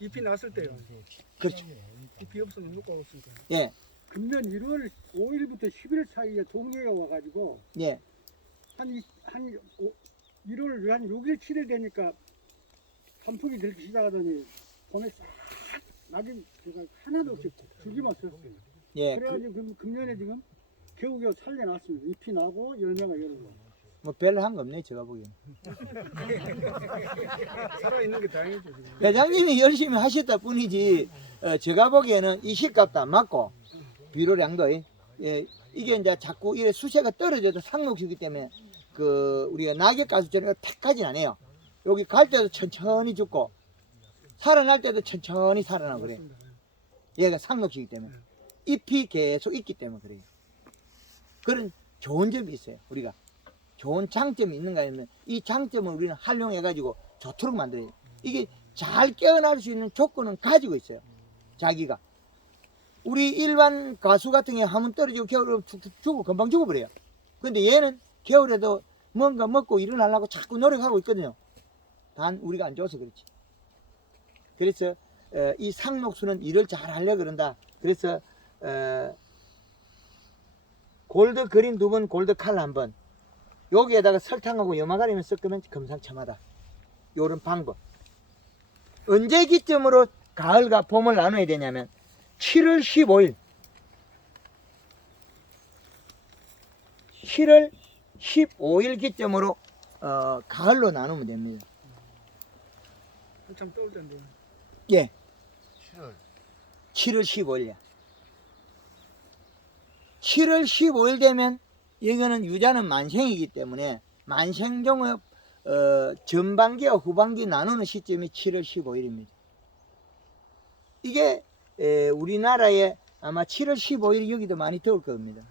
잎이 났을 때요. 그렇죠. 잎이 없으면 효과가 없으니까. 예, 금년 1월 5일부터 11일 사이에 동해가 와가지고 예. 한 1월 한 6일 7일 되니까 단풍이 들기 시작하더니 봄에 싹 낙엽 제가 하나도 없이 줄기만 썼어요. 예, 그래가지고 금년에 지금 겨우겨우 살려놨습니다. 잎이 나고 열매가 열고. 뭐 별로 한 거 없네 제가 보기엔. 살아있는 게 다행이죠 지금. 회장님이 열심히 하셨다 뿐이지 제가 보기에는 이 시값도 안 맞고 비료량도 예, 이게 이제 자꾸 이래 수세가 떨어져도 상록이기 때문에 그 우리가 낙엽 가수처럼 택하진 않아요. 여기 갈 때도 천천히 죽고 살아날 때도 천천히 살아나고 그래요. 얘가 상록이기 때문에 잎이 계속 있기 때문에 그래요. 그런 좋은 점이 있어요. 우리가 좋은 장점이 있는가 하면 이 장점을 우리는 활용해 가지고 좋도록 만들어요. 이게 잘 깨어날 수 있는 조건은 가지고 있어요. 자기가 우리 일반 가수 같은 경우 하면 떨어지고 겨울에 툭툭 죽고 금방 죽어버려요. 근데 얘는 겨울에도 뭔가 먹고 일어나려고 자꾸 노력하고 있거든요. 단 우리가 안 줘서 그렇지. 그래서 이 상록수는 일을 잘 하려고 그런다. 그래서 골드 그린 2번, 골드 칼라 1번, 여기에다가 설탕하고 염화가리만 섞으면 금상첨화다. 요런 방법. 언제 기점으로 가을과 봄을 나눠야 되냐면 7월 15일 7월 15일 기점으로 가을로 나누면 됩니다. 한참 떠올 텐데. 예, 7월 7월 15일이야. 7월 15일 되면 이거는 유자는 만생이기 때문에 만생종의 전반기와 후반기 나누는 시점이 7월 15일입니다. 이게 우리나라에 아마 7월 15일이 여기도 많이 더울 겁니다.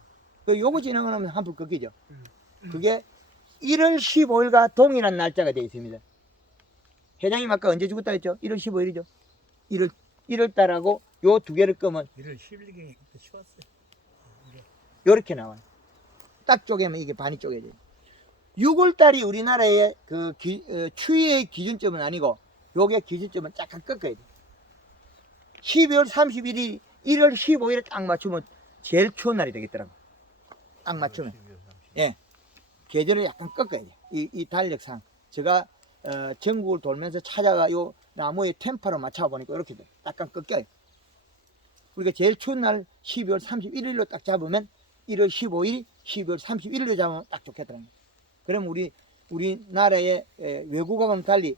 요거 지나고 나면 한풀 꺾이죠. 그게 1월 15일과 동일한 날짜가 되어 있습니다. 회장님 아까 언제 죽었다 했죠? 1월 15일이죠. 1월 달하고 요 두 개를 끄면 1월 10일경에 쉬웠어요. 요렇게 나와요. 딱 쪼개면 이게 반이 쪼개져요. 6월 달이 우리나라의 그 추위의 기준점은 아니고 요게 기준점은 약간 꺾어야 돼요. 12월 31일이 1월 15일에 딱 맞추면 제일 추운 날이 되겠더라고. 딱 맞추면. 예. 계절을 약간 꺾어야 돼요. 이 달력상. 제가 전국을 돌면서 찾아가 요 나무의 템퍼로 맞춰보니까 이렇게 돼요. 약간 꺾여요. 우리가 제일 추운 날 12월 31일로 딱 잡으면 1월 15일, 12월 31일로 잡으면 딱 좋겠더라고요. 그럼 우리나라의 외국하고는 달리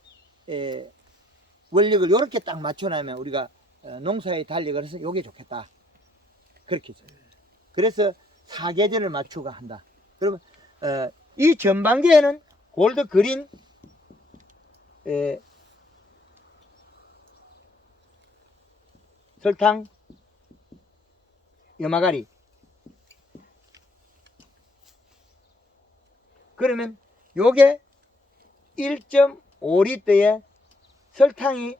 원력을 이렇게 딱 맞춰놓으면 우리가 농사에 달력을 해서 요게 좋겠다. 그렇게 해서. 그래서 사계절을 맞추고 한다. 그러면 이 전반기에는 골드 그린 설탕, 염화가리. 그러면 요게 1.5리터에 설탕이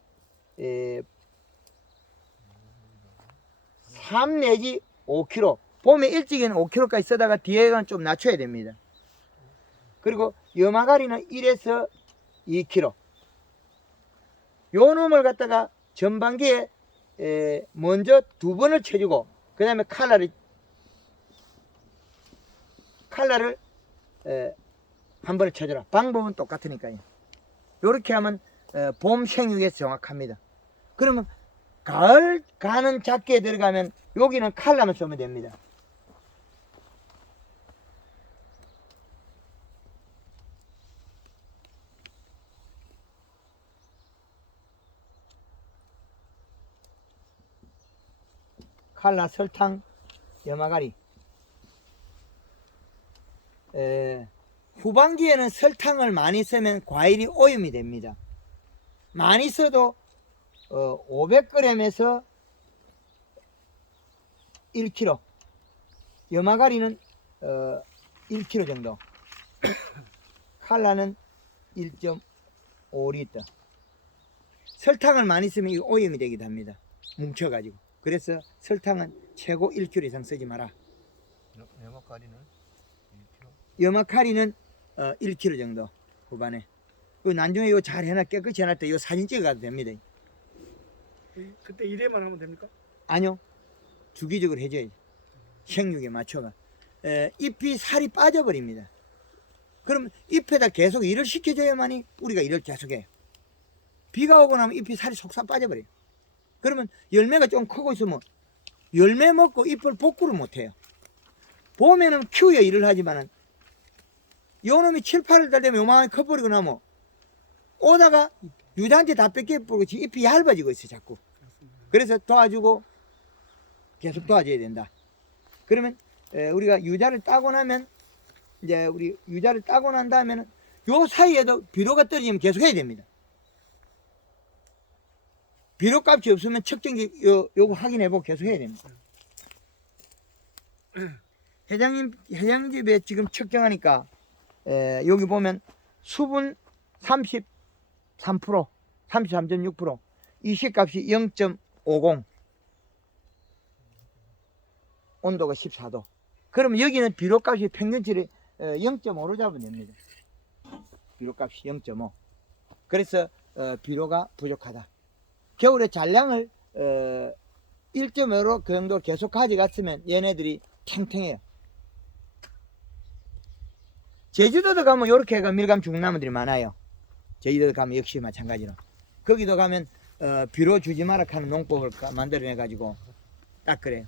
3 내지 5kg. 봄에 일찍에는 5kg까지 쓰다가 뒤에는 좀 낮춰야 됩니다. 그리고 염화가리는 1에서 2kg. 요 놈을 갖다가 전반기에 먼저 2번을 쳐주고 그 다음에 칼라를 한 번에 쳐줘라. 방법은 똑같으니까요. 요렇게 하면 봄 생육에서 정확합니다. 그러면 가을 가는 작기에 들어가면 여기는 칼라만 쓰면 됩니다. 칼라, 설탕, 염화가리. 후반기에는 설탕을 많이 쓰면 과일이 오염이 됩니다. 많이 써도 500g에서 1kg, 염화가리는 1kg 정도, 칼라는 1.5리터. 설탕을 많이 쓰면 이거 오염이 되기도 합니다. 뭉쳐가지고. 그래서 설탕은 최고 1kg 이상 쓰지 마라. 염화가리는 1kg. 염화가리는 1kg 정도 후반에. 나중에 이거 잘 해놔 깨끗이 해놨을 때 이거 사진 찍어가도 됩니다. 그때 1회만 하면 됩니까? 아니요, 주기적으로 해줘야지. 생육에 맞춰가. 잎이 살이 빠져버립니다. 그럼 잎에다 계속 일을 시켜줘야만이 우리가 일을 계속해요. 비가 오고 나면 잎이 살이 속삭 빠져버려요. 그러면 열매가 좀 크고 있으면 열매 먹고 잎을 복구를 못해요. 봄에는 키우여 일을 하지만은 요놈이 7, 8월 되면 요만하게 커버리고 나면 오다가 유자한테 다 뺏겨버리고 지금 잎이 얇아지고 있어 자꾸. 그래서 도와주고 계속 도와줘야 된다. 그러면 우리가 유자를 따고 나면 이제 우리 유자를 따고 난 다음에는 요 사이에도 비료가 떨어지면 계속 해야 됩니다. 비료 값이 없으면 측정기 요거 확인해보고 계속 해야 됩니다. 회장님 집에 지금 측정하니까 여기 보면 수분 33%, 33.6%, 이식값이 0.50, 온도가 14도. 그러면 여기는 비료값이 평균치를 0.5로 잡으면 됩니다. 비료값이 0.5. 그래서 비료가 부족하다. 겨울에 잔량을 1.5로 그 정도 계속 가져갔으면 얘네들이 탱탱해요. 제주도도 가면 이렇게 해가 밀감 중나무들이 많아요. 제주도 가면 역시 마찬가지로. 거기도 가면 비료 주지 마라 하는 농법을 만들어내 가지고 딱 그래요.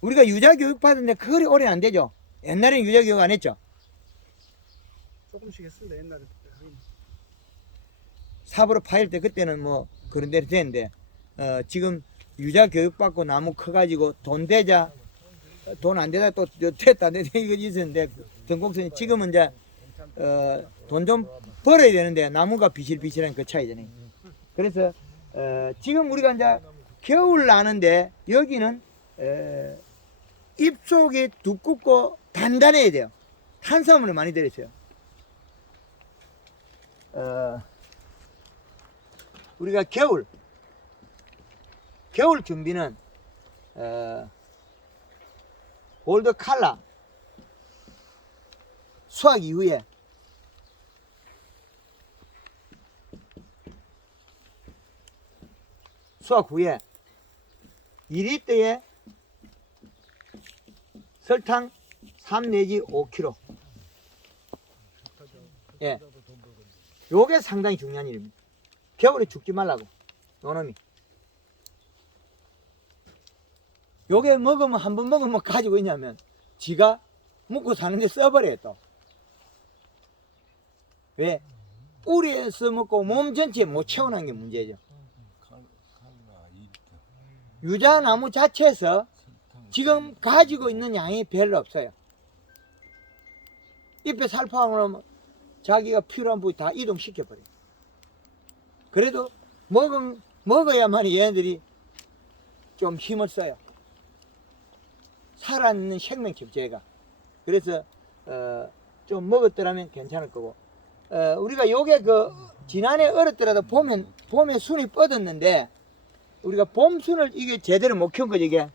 우리가 유자 교육 받은데 그리 오래 안 되죠. 옛날에는 유자 교육 안 했죠. 조금씩 했습니다 옛날에. 삽으로 파일 때 그때는 뭐 그런 대로 되는데 지금 유자 교육 받고 나무 커가지고 돈 되자 돈 안 되자 또 됐다 안 되다 이거 있었는데 등곡선이 지금은 이제 돈 좀 벌어야 되는데 나무가 비실비실한 그 차이잖아요. 그래서 지금 우리가 이제 겨울 나는데 여기는 잎 속이 두껍고 단단해야 돼요. 탄수화물을 많이 들었어요. 우리가 겨울 준비는 올드 칼라 수확 이후에 수확 후에 2리터에 설탕 3 내지 5kg. 예. 요게 상당히 중요한 일입니다. 겨울에 죽지 말라고. 요놈이. 요게 먹으면 한 번 먹으면 가지고 있냐면 지가 먹고 사는데 써버려요 또. 왜? 뿌리에서 먹고 몸 전체에 못 채워놓은 게 문제죠. 유자나무 자체에서 지금 가지고 있는 양이 별로 없어요. 잎에 살포하면 자기가 필요한 부위 다 이동시켜버려요. 그래도 먹어야만 얘네들이 좀 힘을 써요. 살아있는 생명체 제가. 그래서 좀 먹었더라면 괜찮을 거고. 우리가 요게 지난해 얼었더라도 봄에 순이 뻗었는데 우리가 봄순을 이게 제대로 못 키운 거죠 이게.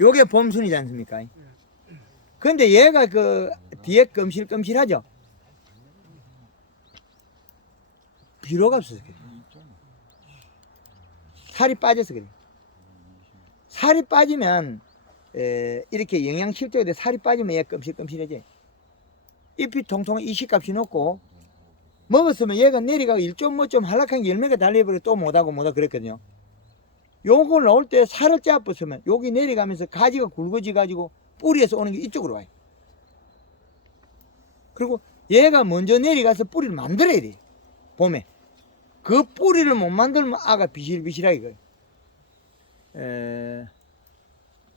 요게 봄순이지 않습니까? 근데 얘가 뒤에 끔실끔실하죠? 비료가 없어서 그래. 살이 빠져서 그래. 살이 빠지면 이렇게 영양 실조가 돼. 살이 빠지면 얘 끔실끔실해져. 잎이 통통 이식값이 높고 먹었으면 얘가 내려가고 1좀 한락한 게 열매가 달려버리고 또 못하고 그랬거든요. 요걸 넣을 때 살을 짜붙으면 여기 내려가면서 가지가 굵어져 가지고 뿌리에서 오는 게 이쪽으로 와요. 그리고 얘가 먼저 내려가서 뿌리를 만들어야 돼. 봄에. 그 뿌리를 못 만들면 아가 비실비실하게 그래요.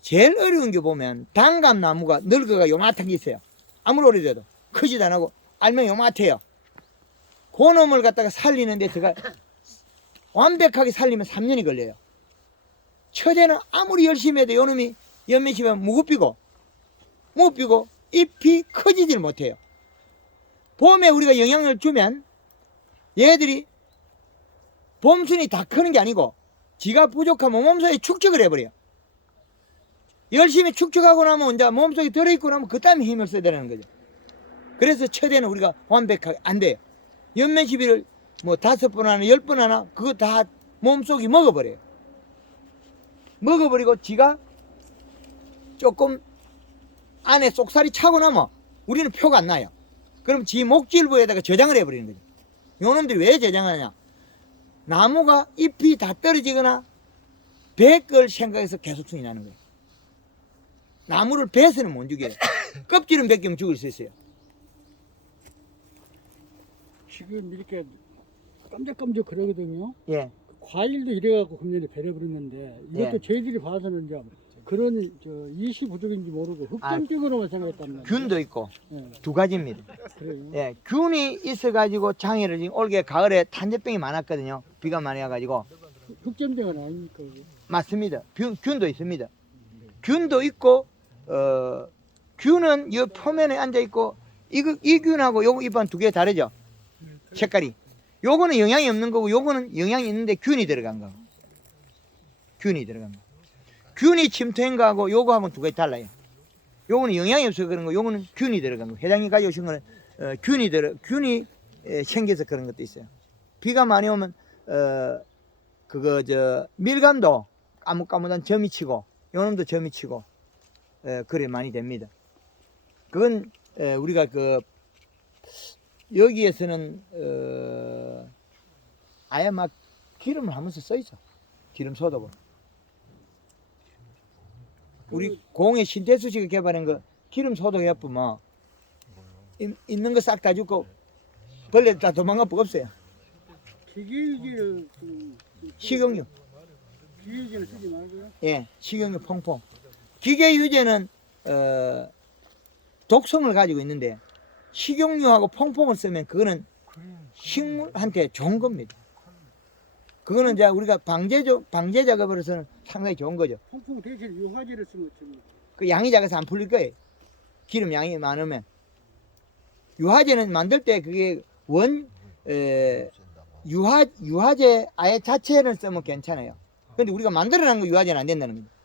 제일 어려운 게 보면 단감나무가 늙어가 요만한 게 있어요. 아무리 오래돼도 크지도 안 하고 알면 요만해요. 그 놈을 갖다가 살리는데 제가 완벽하게 살리면 3년이 걸려요. 처제는 아무리 열심히 해도 요놈이 연매시면 무겁비고 잎이 커지질 못해요. 봄에 우리가 영양을 주면 얘들이 봄순이 다 크는 게 아니고 지가 부족하면 몸속에 축적을 해버려요. 열심히 축적하고 나면 이제 몸속에 들어있고 나면 그 다음에 힘을 써야 되는 거죠. 그래서 처제는 우리가 완벽하게 안 돼요. 연매시비를 뭐 5번 하나 10번 하나 그거 다 몸속이 먹어버려요. 먹어버리고 지가 조금 안에 쏙살이 차고 나면 우리는 표가 안 나요. 그럼 지 목질부에다가 저장을 해버리는 거죠. 요놈들이 왜 저장하냐? 나무가 잎이 다 떨어지거나 베걸 생각해서 계속 순이 나는 거예요. 나무를 베서는 못 죽여요. 껍질은 벗기면 죽을 수 있어요. 지금 이렇게 깜짝깜짝 그러거든요. 예. 과일도 이래갖고 금년에 배려버렸는데 이것도 예. 저희들이 봐서는 이제 그런 이시 부족인지 모르고 흑점증으로만 생각했단 말이에요. 균도 있고 예, 두 가지입니다. 그래요. 예, 균이 있어가지고 장애를 지금 올게 가을에 탄저병이 많았거든요. 비가 많이 와가지고. 흑점증은 아닙니까? 이게? 맞습니다. 균도 있습니다. 균도 있고, 균은 이 표면에 앉아 있고, 이 균하고 요거 잎은 두 개 다르죠. 색깔이. 요거는 영향이 없는 거고, 요거는 영향이 있는데 균이 들어간 거고. 균이 들어간 거. 균이 침투한 거하고 요거하고는 두 가지 달라요. 요거는 영향이 없어서 그런 거, 요거는 균이 들어간 거. 회장님 가져오신 거는 균이 생겨서 그런 것도 있어요. 비가 많이 오면 밀감도 까뭇까뭇한 점이 치고 요놈도 점이 치고 그래 많이 됩니다. 그건 우리가 여기에서는 아예 막 기름을 하면서 써 있어. 기름 소독을. 우리 공의 신태수씨가 개발한 거 기름 소독해 보면 있는 거 싹 다 죽고 벌레 다 도망가 법 없어요. 기계유기를 식용유. 기계유기를 쓰지 말고요. 예, 식용유 퐁퐁. 기계 유제는 독성을 가지고 있는데 식용유하고 퐁퐁을 쓰면 그거는 식물한테 좋은 겁니다. 그거는 이제 우리가 방제 작업으로서는 상당히 좋은 거죠. 퐁퐁 대신 유화제를 쓰면 됩니다. 그 양이 작아서 안 풀릴 거예요. 기름 양이 많으면. 유화제는 만들 때 그게 유화제 아예 자체를 쓰면 괜찮아요. 근데 우리가 만들어낸 거 유화제는 안 된다는 겁니다.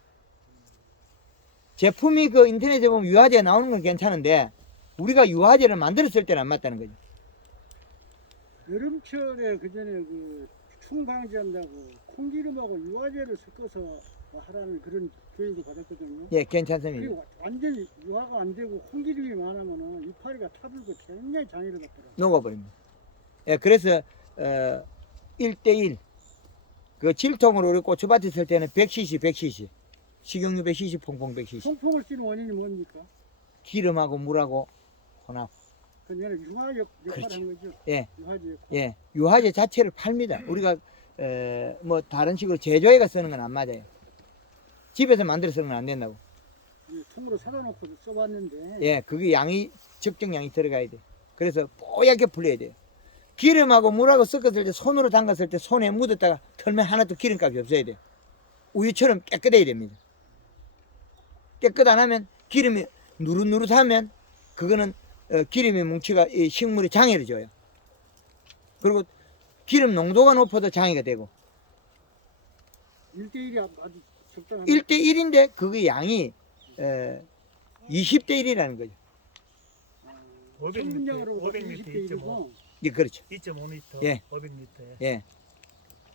제품이 그 인터넷에 보면 유화제 나오는 건 괜찮은데 우리가 유화제를 만들었을 때는 안 맞다는 거죠. 여름철에 그전에 충 방지한다고 콩기름하고 유화제를 섞어서 하라는 그런 교육을 받았거든요. 예, 괜찮습니다. 그리고 완전히 유화가 안 되고 콩기름이 많으면은 이파리가 타들고 굉장히 장애를 받더라고요. 녹아버립니다. 예, 그래서 1대1 그 질통으로 우리 고추밭에 쓸 때는 100cc, 100cc 식용유 100cc, 퐁퐁 100cc 퐁퐁을 쓰는 원인이 뭡니까? 기름하고 물하고 혼합. 그냥 유화 역할을 그렇지. 한 거죠. 예, 유화제 역할. 예, 유화제 자체를 팔니다. 우리가 뭐 다른 식으로 제조해가 쓰는 건 안 맞아요. 집에서 만들어 쓰는 건 안 된다고. 이 통으로 사다 놓고 써봤는데 예, 그게 양이 적정 양이 들어가야 돼. 그래서 뽀얗게 불려야 돼요. 기름하고 물하고 섞었을 때 손으로 담갔을 때 손에 묻었다가 털면 하나도 기름값이 없어야 돼요. 우유처럼 깨끗해야 됩니다. 깨끗 안 하면 기름이 누릇누릇하면 그거는 기름의 뭉치가 이 식물에 장애를 줘요. 그리고 기름 농도가 높아도 장애가 되고 1대1이 아주 적당한 1대1인데 그게 양이 20대 1이라는 거죠. 500m로 500m 20대1이고 예, 그렇죠. 2.5m, 예. 500m에 예,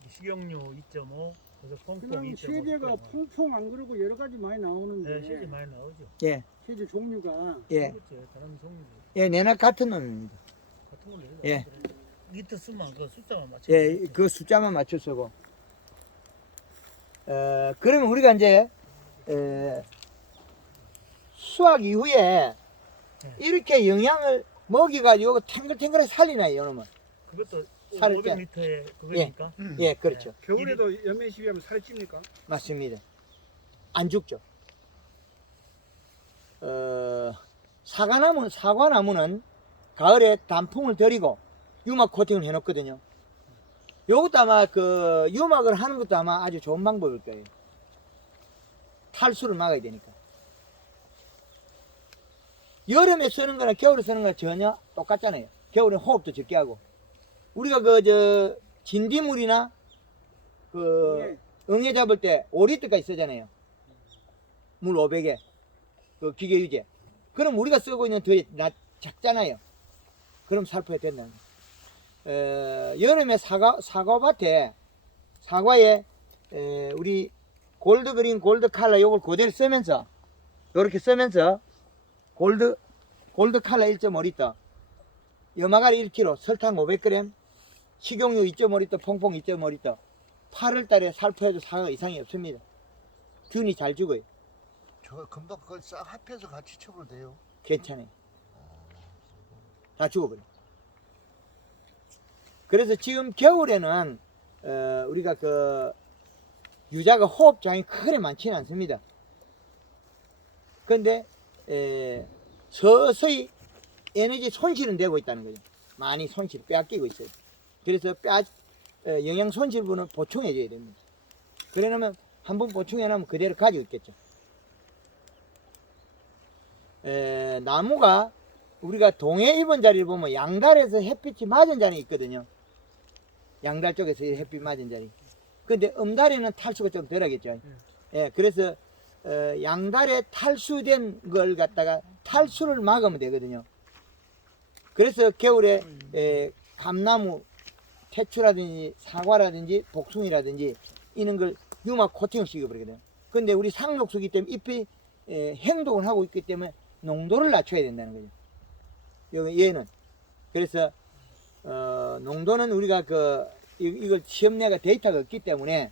식용유 2.5, 그래서 퐁퐁 그냥 2.5. 세제가 퐁퐁 안 그러고 여러 가지 많이 나오는데 네, 세제 많이 나오죠. 예, 세제 종류가 예, 그렇죠. 다른 종류 예, 내나 같은 놈입니다. 같은 걸로 해서. 예. 리터 쓰면 그 숫자만 맞춰. 예, 그 숫자만 맞춰 쓰고. 그러면 우리가 이제 수확 이후에 이렇게 영양을 먹여가지고 탱글탱글하게 살리나요, 이놈은? 그것도 살을 때. 500m에 그거니까. 예, 그렇죠. 겨울에도 연면 시비하면 살이 찝니까? 맞습니다. 안 죽죠. 사과나무는 가을에 단풍을 들이고 유막 코팅을 해놓거든요. 요것도 아마 그 유막을 하는 것도 아마 아주 좋은 방법일 거예요. 탈수를 막아야 되니까. 여름에 쓰는 거나 겨울에 쓰는 거나 전혀 똑같잖아요. 겨울에 호흡도 적게 하고. 우리가 진딧물이나 응애 잡을 때 5리터까지 쓰잖아요. 물 500에 그 기계 유제. 그럼 우리가 쓰고 있는 더 작잖아요. 그럼 살포해야 된다는 거예요. 여름에 사과밭에 사과에 우리 골드 그린 골드 칼라 요걸 그대로 쓰면서 이렇게 쓰면서 골드 칼라 1.5리터, 염화가리 1kg, 설탕 500g, 식용유 2.5리터, 퐁퐁 2.5리터. 8월 달에 살포해도 사과 이상이 없습니다. 균이 잘 죽어요. 저 금방 그걸 싹 합해서 같이 쳐도 돼요. 괜찮아요. 다 죽어버려. 그래서 지금 겨울에는 우리가 그 유자가 호흡장이 크게 많지는 않습니다. 근데 서서히 에너지 손실은 되고 있다는 거죠. 많이 손실, 빼앗기고 있어요. 그래서 영양 손실분은 보충해 줘야 됩니다. 그러려면 한번 보충해 놓으면 그대로 가지고 있겠죠. 나무가 우리가 동해 입은 자리를 보면 양달에서 햇빛이 맞은 자리 있거든요. 양달 쪽에서 햇빛 맞은 자리. 근데 음달에는 탈수가 좀 덜하겠죠. 예, 그래서 양달에 탈수된 걸 갖다가 탈수를 막으면 되거든요. 그래서 겨울에 감나무, 태추라든지 사과라든지 복숭이라든지 이런 걸 유막 코팅을 시켜버리거든요. 근데 우리 상록수기 때문에 잎이 행동을 하고 있기 때문에 농도를 낮춰야 된다는 거죠. 얘는 그래서 농도는 우리가 이걸 시험내가 데이터가 없기 때문에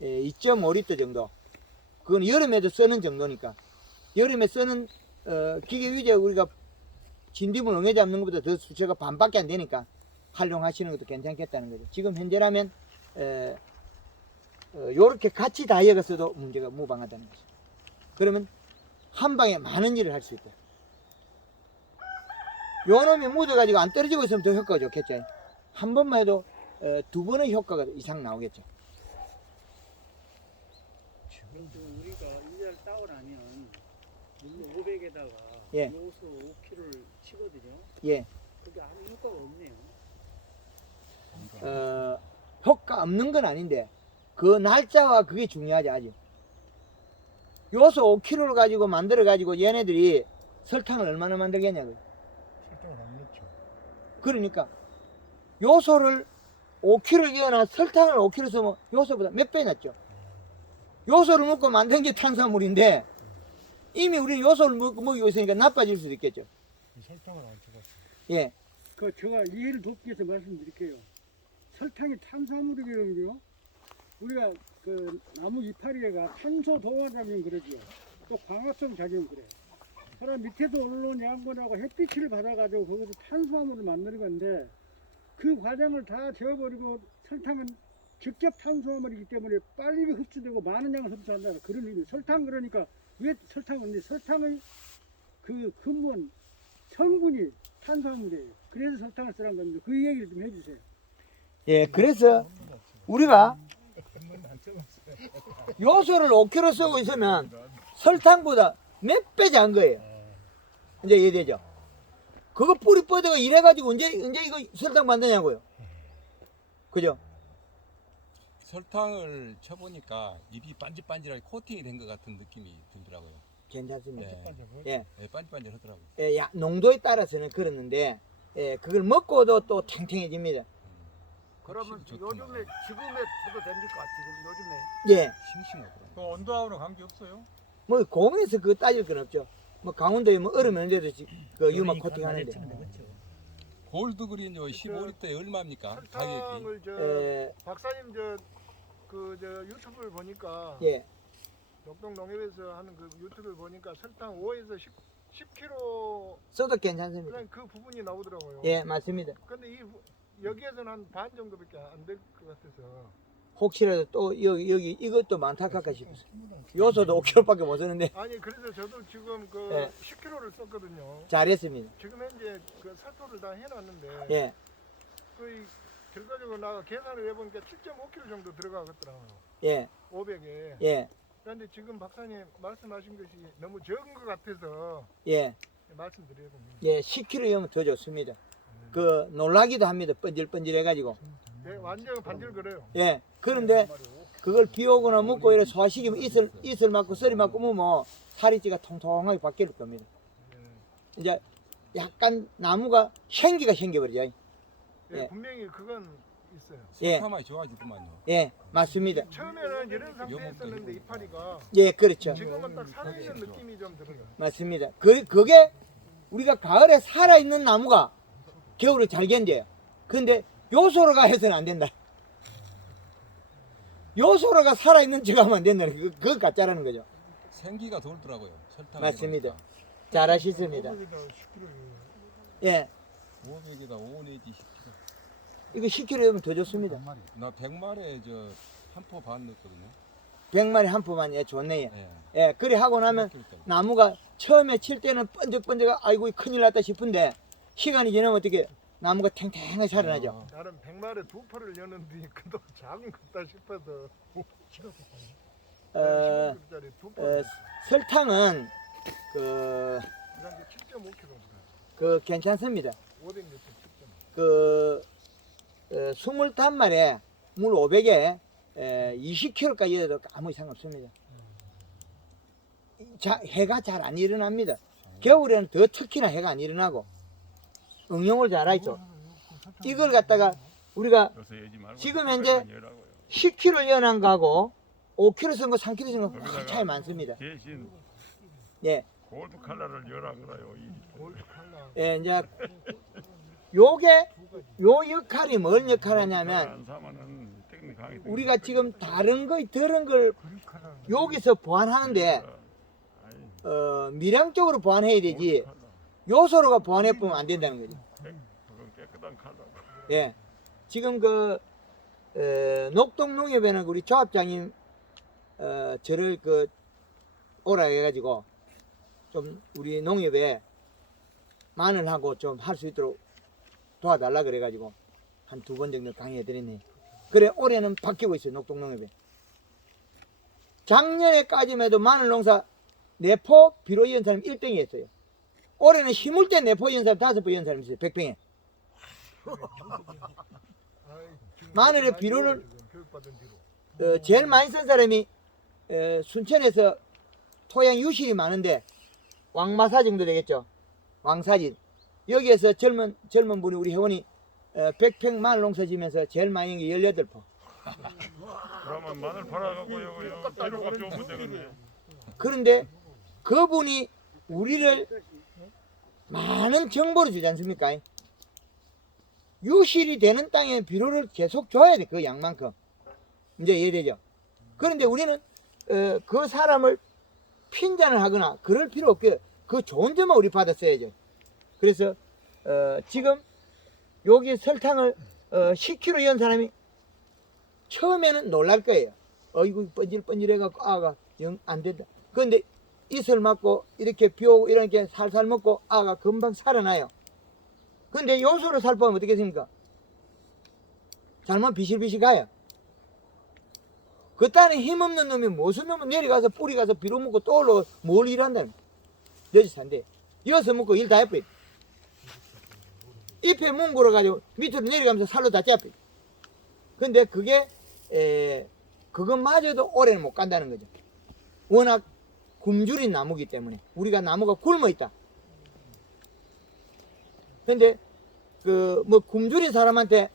2.5리터 정도. 그건 여름에도 쓰는 정도니까. 여름에 쓰는 기계 위주에 우리가 진딧물 엉해 잡는 것보다 더 수치가 반밖에 안 되니까 활용하시는 것도 괜찮겠다는 거죠. 지금 현재라면 요렇게 같이 다 엮었어도 문제가 무방하다는 거죠. 그러면 한 방에 많은 일을 할 수 있다. 요 놈이 묻어가지고 안 떨어지고 있으면 더 효과가 좋겠죠. 한 번만 해도 두 번의 효과가 이상 나오겠죠. 지금 우리가 1년 따고 나면 물로 500에다가 예. 요소 5kg를 치거든요. 예. 그게 아무 효과가 없네요. 효과 없는 건 아닌데 그 날짜와 그게 중요하지 아직. 요소 5kg를 가지고 만들어 가지고 얘네들이 설탕을 얼마나 만들겠냐고요. 설탕을 안 넣죠. 그러니까 요소를 5kg 이어나 설탕을 5kg 쓰면 요소보다 몇 배 낫죠. 요소를 먹고 만든 게 탄수화물인데 이미 우리는 요소를 먹이고 있으니까 나빠질 수도 있겠죠. 설탕을 안 쳐봤어요. 예. 제가 이해를 돕기 위해서 말씀드릴게요. 설탕이 탄수화물이거든요. 우리가 그 나무 이파리가 탄소 동화작용 그러지요. 또 광합성 작용 그래. 사람 밑에서 올라온 양분하고 햇빛을 받아가지고 거기서 탄수화물을 만드는 건데 그 과정을 다 지워버리고 설탕은 직접 탄수화물이기 때문에 빨리 흡수되고 많은 양을 흡수한다. 그런 의미. 설탕 그러니까 왜 설탕은 설탕의 그 근본 성분이 탄수화물이에요. 그래서 설탕을 쓰라는 겁니다. 그 얘기를 좀 해주세요. 예, 그래서 우리가 요소를 5kg 쓰고 있으면 설탕보다 몇 배 작은 거예요. 이제 이해되죠? 그거 뿌리 뻗어가 이래가지고 언제 이거 설탕 만드냐고요. 그죠? 설탕을 쳐보니까 잎이 반질반질하게 코팅이 된 것 같은 느낌이 들더라고요. 괜찮습니다. 예, 예. 예, 반질반질하더라고요. 예, 농도에 따라서는 그렇는데 그걸 먹고도 또 탱탱해집니다. 그러면 좋구나. 요즘에 지금에 쳐도 됩니까? 지금 요즘에 예. 싱싱하더라고요. 그 온도하고는 관계 없어요? 뭐 공원에서 그거 따질 건 없죠. 뭐 강원도에 뭐 얼으면 데도 그 유막 그러니까 코팅 하는데. 치면 되겠죠. 골드그린 요 15리터에 얼마입니까? 가격이? 설탕을 예. 박사님 유튜브를 보니까 예. 녹동농협에서 하는 그 유튜브를 보니까 설탕 5에서 10kg 써도 괜찮습니다. 그냥 그 부분이 나오더라고요. 예, 맞습니다. 근데 여기에서는 한 반 정도밖에 안 될 것 같아서 혹시라도 또 여기 이것도 많다 할까 싶어서. 요소도 5kg밖에 못 쓰는데 아니 그래서 저도 지금 그 예. 10kg를 썼거든요. 잘했습니다. 지금 현재 그 살포를 다 해놨는데 예. 그 결과적으로 나 계산을 해보니까 7.5kg 정도 들어가겠더라고요. 예. 500에. 예. 그런데 지금 박사님 말씀하신 것이 너무 적은 것 같아서 예. 말씀드려요. 예, 10kg이면 더 좋습니다. 그 놀라기도 합니다. 번질번질해 가지고. 네, 완전 반절 그래요. 예. 그런데 그걸 비 오거나 묵고 이래 소화시키면 이슬 맞고 썰이 맞고 뭐 살이찌가 통통하게 바뀔 겁니다. 이제 약간 나무가 생겨버리죠. 예, 예. 분명히 그건 있어요. 예. 설탕 좋아지구만요. 예, 맞습니다. 처음에는 이런 상태였었는데 이파리가 예, 그렇죠. 지금은 딱 살아있는 느낌이 좀 들어요. 맞습니다. 그게 우리가 가을에 살아있는 나무가 겨울을 잘 견뎌요. 근데 요소로가 해서는 안 된다. 요소로가 살아있는 척 하면 안 된다. 그거 가짜라는 거죠. 생기가 돌더라고요. 설탕. 맞습니다. 잘하셨습니다. 500에다 10kg. 예, 500에다 5 내지 10kg. 이거 10kg면 더 좋습니다. 나 100마리에 한 포 반 넣었거든요. 100마리 한 포만 예, 좋네요. 예. 예, 그래 하고 나면 10kg짜리. 나무가 처음에 칠 때는 번쩍번쩍 아이고 큰일 났다 싶은데 시간이 지나면 어떻게 나무가 탱탱하게 살아나죠. 나는 100마리 2포를 여는데 그도 작은 것다 싶어서 어, 16kg짜리 2포. 설탕은 그, 이런 게 7.5kg. 그 괜찮습니다. 500리터 7.5. 그 25마리에 물 500에 20kg까지 해도 아무 이상 없습니다. 해가 잘 안 일어납니다. 겨울에는 더 특히나 해가 안 일어나고 응용을 잘하죠. 이걸 갖다가 우리가 지금 현재 10kg 연한 거하고 5kg 쓴 거, 3kg 쓴 거 확 차이 많습니다. 대신 예, 골드 컬러를 열한 거라요. 골드 칼라. 예, 이제 요게 요 역할이 뭘 역할하냐면 안 사면은 technically 우리가 지금 다른 거 다른 걸 여기서 보완하는데 미량적으로 보완해야 되지 요소로가 보완해 보면 안 된다는 거죠. 그건 깨끗한 컬러. 예, 지금 그 녹동농협에는 우리 조합장님 저를 오라 해가지고 좀 우리 농협에 마늘하고 좀 할 수 있도록 도와달라 그래가지고 한 2번 정도 강의해 드렸네. 그래 올해는 바뀌고 있어요. 녹동농협에 작년에까지만 해도 마늘 농사 내포 비료 이은 사람 1등이 했어요. 올해는 심을 때 내포 이은 사람 5번 이은 사람 있어요. 100평에. 마늘의 비료를 교육받은 뒤로. 제일 많이 쓴 사람이 순천에서 토양 유실이 많은데 왕마사 정도 되겠죠. 왕사진. 여기에서 젊은 분이 우리 회원이 100평 마늘 농사 지면서 제일 많이 한 게 18포. 그러면 마늘 팔아갖고 이거 재료값 좋으면 되겠네. 그런데 그분이 우리를 많은 정보를 주지 않습니까? 유실이 되는 땅에 비료를 계속 줘야 돼. 그 양만큼. 이제 이해되죠? 그런데 우리는 그 사람을 핀잔을 하거나 그럴 필요 없게 그 좋은 점만 우리 받아 써야죠. 그래서 지금 여기 설탕을 10kg 연 사람이 처음에는 놀랄 거예요. 어이구 번질번질해갖고 아가 영 안 된다. 그런데 이슬 맞고 이렇게 비 오고 이렇게 살살 먹고 아가 금방 살아나요. 근데 요소를 살포하면 어떻게 됩니까? 잘못 비실비실 가요. 그 땅에 힘없는 놈이 무슨 놈은 내려가서 뿌리 가서 비료 먹고 또 올라오고 뭘 일한다는 거야. 여기서 산대. 여기서 먹고 일 다 해버려. 잎에 뭉그러가지고 밑으로 내려가면서 살로 다 잡혀. 근데 그게 그것마저도 오래는 못 간다는 거죠. 워낙 굶주린 나무기 때문에 우리가 나무가 굶어 있다. 근데 그 뭐 굶주린 사람한테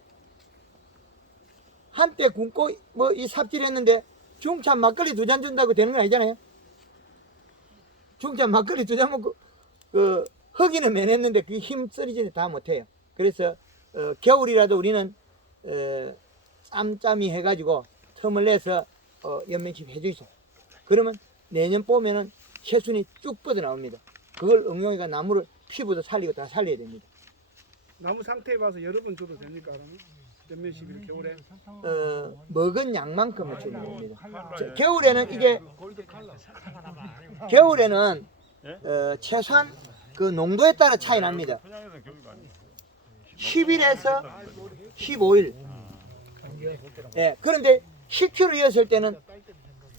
한때 굶고 뭐 이 삽질했는데 중차 막걸리 2잔 준다고 되는 건 아니잖아요. 중차 막걸리 2잔 먹고 그 허기는 면했는데 그 힘 쓰리지는 다 못해요. 그래서 겨울이라도 우리는 짬짬이 해가지고 틈을 내서 연면식 해주세요. 그러면 내년 봄에는 새순이 쭉 뻗어 나옵니다. 그걸 응용해가 나무를 피부도 살리고 다 살려야 됩니다. 나무 상태 봐서 여러 번 줘도 됩니까? 그러면 몇 년씩 이렇게 겨울에 먹은 양만큼을 주는 겁니다. 겨울에는 이게 겨울에는 최소한 그 농도에 따라 차이 납니다. 10일에서 15일. 예, 그런데 10kg였을 때는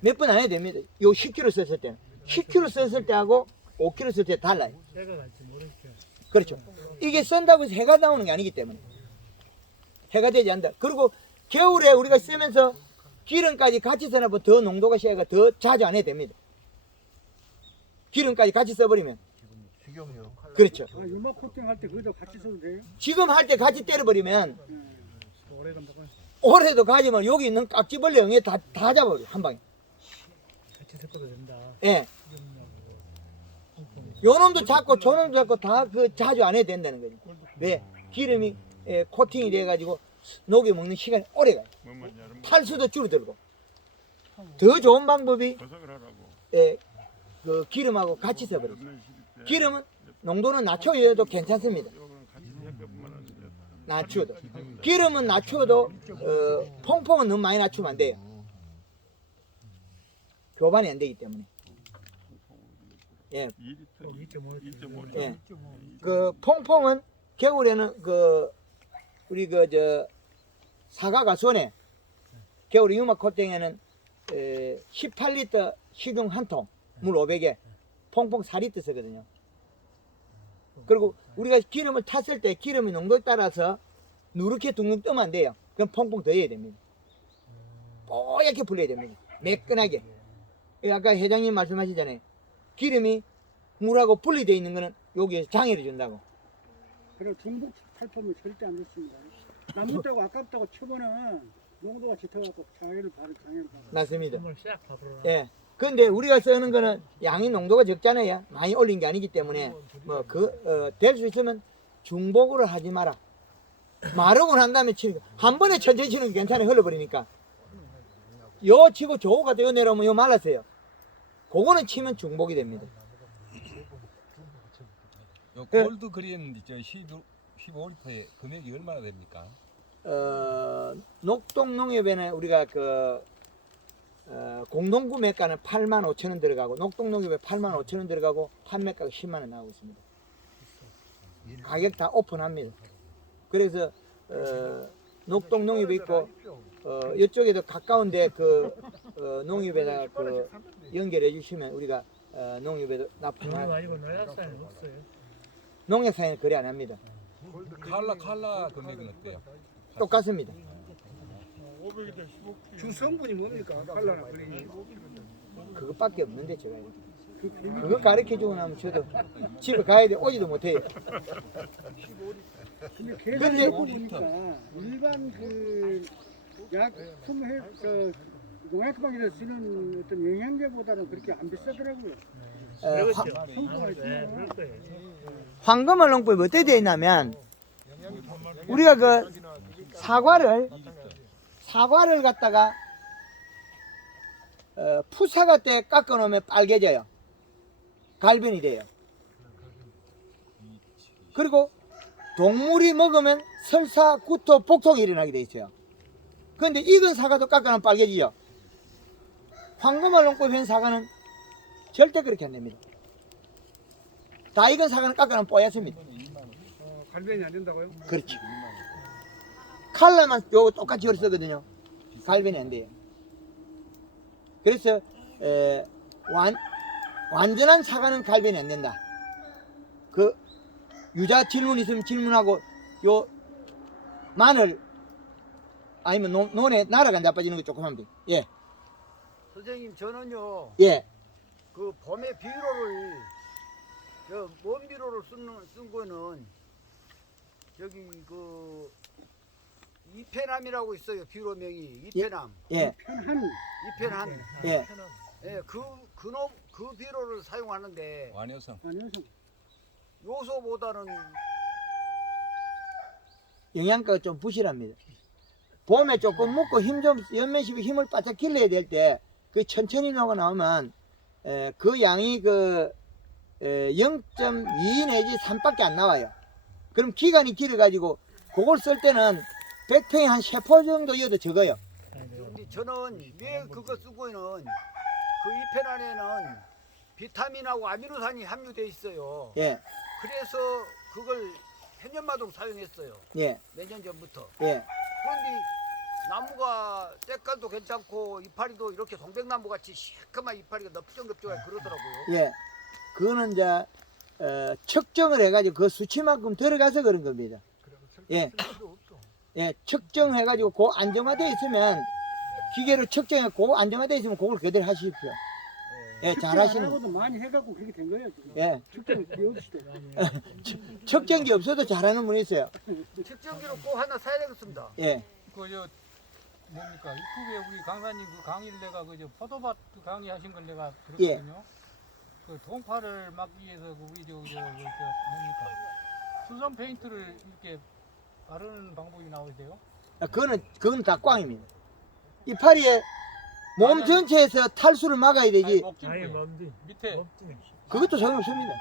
몇 번 안 해도 됩니다. 요 10kg 썼을 때는 10kg 썼을 때하고 5kg 썼을 때 달라요. 해가 갈지 모르겠죠. 그렇죠. 이게 쓴다고 해서 해가 나오는 게 아니기 때문에 해가 되지 않는다. 그리고 겨울에 우리가 쓰면서 기름까지 같이 써놔도 더 농도가 세가 더 자주 안 해도 됩니다. 기름까지 같이 써버리면 그렇죠. 유막 코팅 할 때 거기다 같이 써도 돼요? 지금 할 때 같이 때려버리면 오래 간다고 올해도 가지면 여기 있는 깍지벌레 영에 다 잡아버려 한 방에. 같이 섞어도 된다. 예. 요 놈도 잡고 저 놈도 잡고 다 그 자주 안 해도 된다는 거죠. 왜? 기름이 코팅이 돼가지고 녹여 먹는 시간이 오래 가요. 뭐만 여름 탈수도 줄어들고. 더 좋은 방법이 버석을 하라고. 그 기름하고 같이 써버려요. 없는 시기 때 기름은 농도는 낮춰도 괜찮습니다. 요거는 같이 섞어보면 안 돼. 낮추어도. 기름은 낮추어도 퐁퐁은 너무 많이 낮추면 안 돼요. 교반이 안 되기 때문에. 예. 2리터, 2.5. 예. 그 퐁퐁은 겨울에는 그 우리 그 저 사과가 손에 겨울에 유막 콧땡에는 18리터 식용 한 통 물 500에 퐁퐁 4리터 쓰거든요. 그리고 우리가 기름을 탔을 때 기름의 농도에 따라서 누렇게 둥둥 뜨면 안 돼요. 그럼 퐁퐁 더 해야 됩니다. 뽀얗게 불려야 됩니다. 매끈하게. 아까 회장님 말씀하시잖아요. 기름이 물하고 분리되어 있는 거는 여기에서 장애를 준다고. 그리고 중복 살포면 절대 안 좋습니다. 남았다고 아깝다고 치고는 농도가 짙어갖고 장애를 받아. 맞습니다. 정말 싹 받으러. 예. 근데 우리가 쓰는 거는 양이 농도가 적잖아요. 많이 올린 게 아니기 때문에 될 수 있으면 중복으로 하지 마라. 마르고 난 다음에 치는 거. 한 번에 천천히 치는 게 괜찮아요. 흘러버리니까. 요 치고 저거 갖다 요 내려오면 요 말랐어요. 그거는 치면 중복이 됩니다. 요 골드 그린 저 15리터에 금액이 얼마나 됩니까? 녹동농협에는 우리가 공동구매가는 85,000원 들어가고 녹동농협에 85,000원 들어가고 판매가가 10만 원 나오고 있습니다. 가격 다 오픈합니다. 그래서 녹동농협이 있고 이쪽에도 가까운데 농협에다가 연결해 주시면 우리가 농협에도 우리 납품할 아니고 농약사는 없어요. 농협사에는 거래 안 합니다. 칼라 금액은 어때요? 똑같습니다. 500에다 15kg. 주성분이 뭡니까? 칼라나 그린이. 그것밖에 없는데 제가 그거 가르쳐주고 나면 저도 집에 가야 돼 오지도 못해요. 근데 근데- 계산해 보니까 일반 약품 농약방에서 쓰는 어떤 영양제보다는 그렇게 안 비싸더라고요. 그렇죠. 성분이 네, 있어요. 그럴 거예요. 황금알 농법이 어떻게 되어 있냐면 우리가 그 사과를 갖다가 푸사가 때 깎아 놓으면 빨개져요. 갈변이 돼요. 그리고 동물이 먹으면 설사, 구토, 복통이 일어나게 돼 있어요. 그런데 익은 사과도 깎아 놓으면 빨개지죠. 황금알 농법인 사과는 절대 그렇게 안 됩니다. 다 익은 사과는 깎아 놓으면 뽀얗습니다. 갈변이 안 된다고요? 그렇지. 칼라만 요거 똑같이 쓰거든요. 갈변이 안 돼요. 그래서 완전한 사과는 갈변이 안 된다. 그 유자 질문 있으면 질문하고 요 마늘 아니면 논에 나라가 안 자빠지는 거 조금 하면 돼. 예, 선생님 저는요 예. 그 봄에 비료를 먼 비료를 쓴 거는 저기 그 이페남이라고 있어요. 비료명이 이페남. 예, 이페남. 예. 예, 그 비료를 사용하는데 완효성. 요소보다는 영양가가 좀 부실합니다. 봄에 조금 먹고 연면십에 힘을 바짝 길러야 될 때 그 천천히 녹아 나오면 그 양이 0.2 내지 3밖에 안 나와요. 그럼 기간이 길어가지고 그걸 쓸 때는 100평에 한 3포 정도여도 적어요. 근데 저는 왜 그거 쓰고는 그 이페남에는 비타민하고 아미노산이 함유돼 있어요. 예, 그래서 그걸 해년마동 사용했어요. 예, 몇 년 전부터. 예. 그런데 나무가 색깔도 괜찮고 이파리도 이렇게 동백나무 같이 시커먼 이파리가 넓적넓적하게 그러더라고요. 예. 그거는 이제 측정을 해가지고 그 수치만큼 들어가서 그런 겁니다. 예, 예. 측정해가지고 그 안정화돼 있으면 기계로 측정해 그 안정화돼 있으면 그걸 그대로 하십시오. 예, 잘하시는. 하고도 많이 해갖고 그렇게 된 거예요. 지금. 예, 측정이 없이도. 측정기 없어도 잘하는 분이 있어요. 측정기로 꼭 하나 사야 되겠습니다. 예. 그저 뭡니까 유튜브에 우리 강사님 그 강의를 내가 그저 포도밭 그 강의하신 걸 내가 들었거든요. 그 동파를 막기 위해서 그 우리 저 뭡니까 수선 페인트를 이렇게 바르는 방법이 나오세요? 그건 다 꽝입니다. 이파리에 몸 전체에서 탈수를 막아야 되지. 아예 맘디 밑에 맘디 그것도 소용없습니다.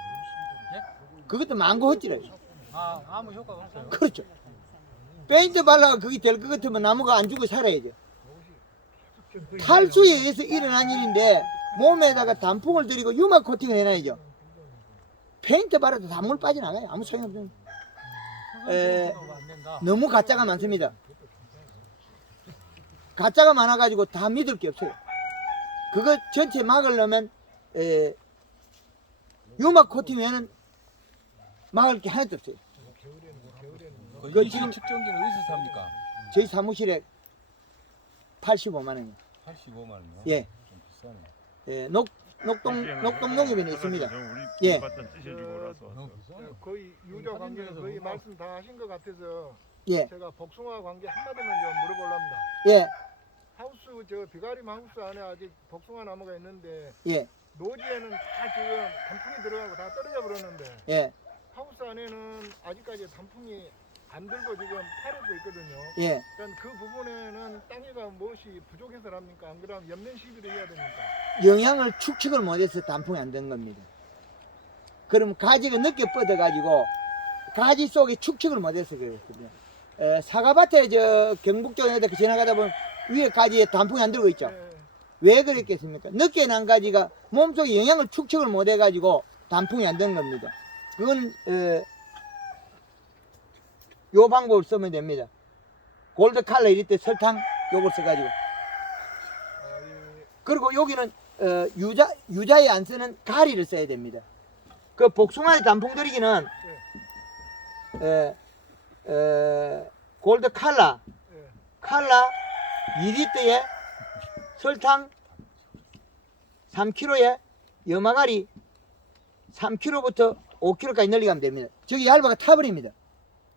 그것도 망고 헛질이에요. 아무 효과가 없어요. 그렇죠. 페인트 발라가 그게 될 것 같으면 나무가 안 죽어 살아야죠. 탈수에 의해서 일어난 일인데 몸에다가 단풍을 들이고 유막 코팅을 해놔야죠. 페인트 발라도 단물 빠져나가요. 아무 소용없습니다. 수선 페인트가 안 된다. 너무 가짜가 많습니다. 가짜가 많아가지고 다 믿을 게 없어요. 그거 전체 막으려면 유막 코팅 외에는 막을 게 하나도 없어요. 그 그 이시 지금- 측정기는 어디서 삽니까? 저희 사무실에 85만 원이요. 85만 원이요? 예. 좀 비싸네. 예, 녹동 농협에는 있습니다. 우리 예. 봤던 찌질주고라서 거의 유저 관계는 거의 말씀 다 하신 것 같아서 예, 제가 복숭아 관계 한마디만 좀 물어보랍니다. 예, 하우스 저 비가림 하우스 안에 아직 복숭아 나무가 있는데 예, 노지에는 다 지금 단풍이 들어가고 다 떨어져 버렸는데 예, 하우스 안에는 아직까지 단풍이 안 들고 지금 파래도 있거든요. 예. 그러니까 그 부분에는 땅에가 무엇이 부족해서랍니까? 안 그러면 연면 시비를 해야 됩니까? 영양을 축적을 못해서 단풍이 안 된 겁니다. 그럼 가지가 늦게 뻗어가지고 가지 속에 축적을 못해서 그렇거든요. 사과밭에 저 경북 쪽에다 지나가다 보면 위에 가지에 단풍이 안 들고 있죠. 예. 왜 그랬겠습니까? 늦게 난 가지가 몸속에 영양을 축적을 못해가지고 단풍이 안 된 겁니다. 그건 요 방법을 쓰면 됩니다. 골드 칼라 이럴 때 설탕 요걸 써가지고. 그리고 여기는 유자에 안 쓰는 가리를 써야 됩니다. 그 복숭아에 단풍 들이기는 골드 칼라 예. 2리터에 설탕 3kg에 염화가리 3kg부터 5kg까지 늘려가면 됩니다. 저기 얇아가 타버립니다.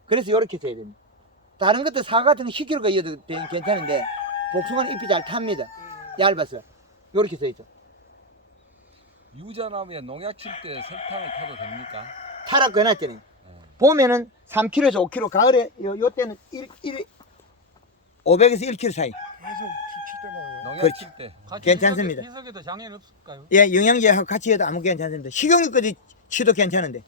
그래서 이렇게 써야 됩니다. 다른 것도 사과 같은 거 10kg가 이어도 괜찮은데 복숭아는 잎이 잘 탑니다. 얇아서 이렇게 써있죠. 유자나무에 농약 칠 때 설탕을 타도 됩니까? 타라고 해놨잖아요. 봄에는 3kg에서 5kg, 가을에 요 때는 500에서 1kg 사이. 계속 칠 때마다 농약 그렇지. 칠 때. 같이 괜찮습니다. 희석에도 장애는 없을까요? 예, 영양제하고 같이 해도 아무 괜찮습니다. 식용유까지 치도 괜찮은데.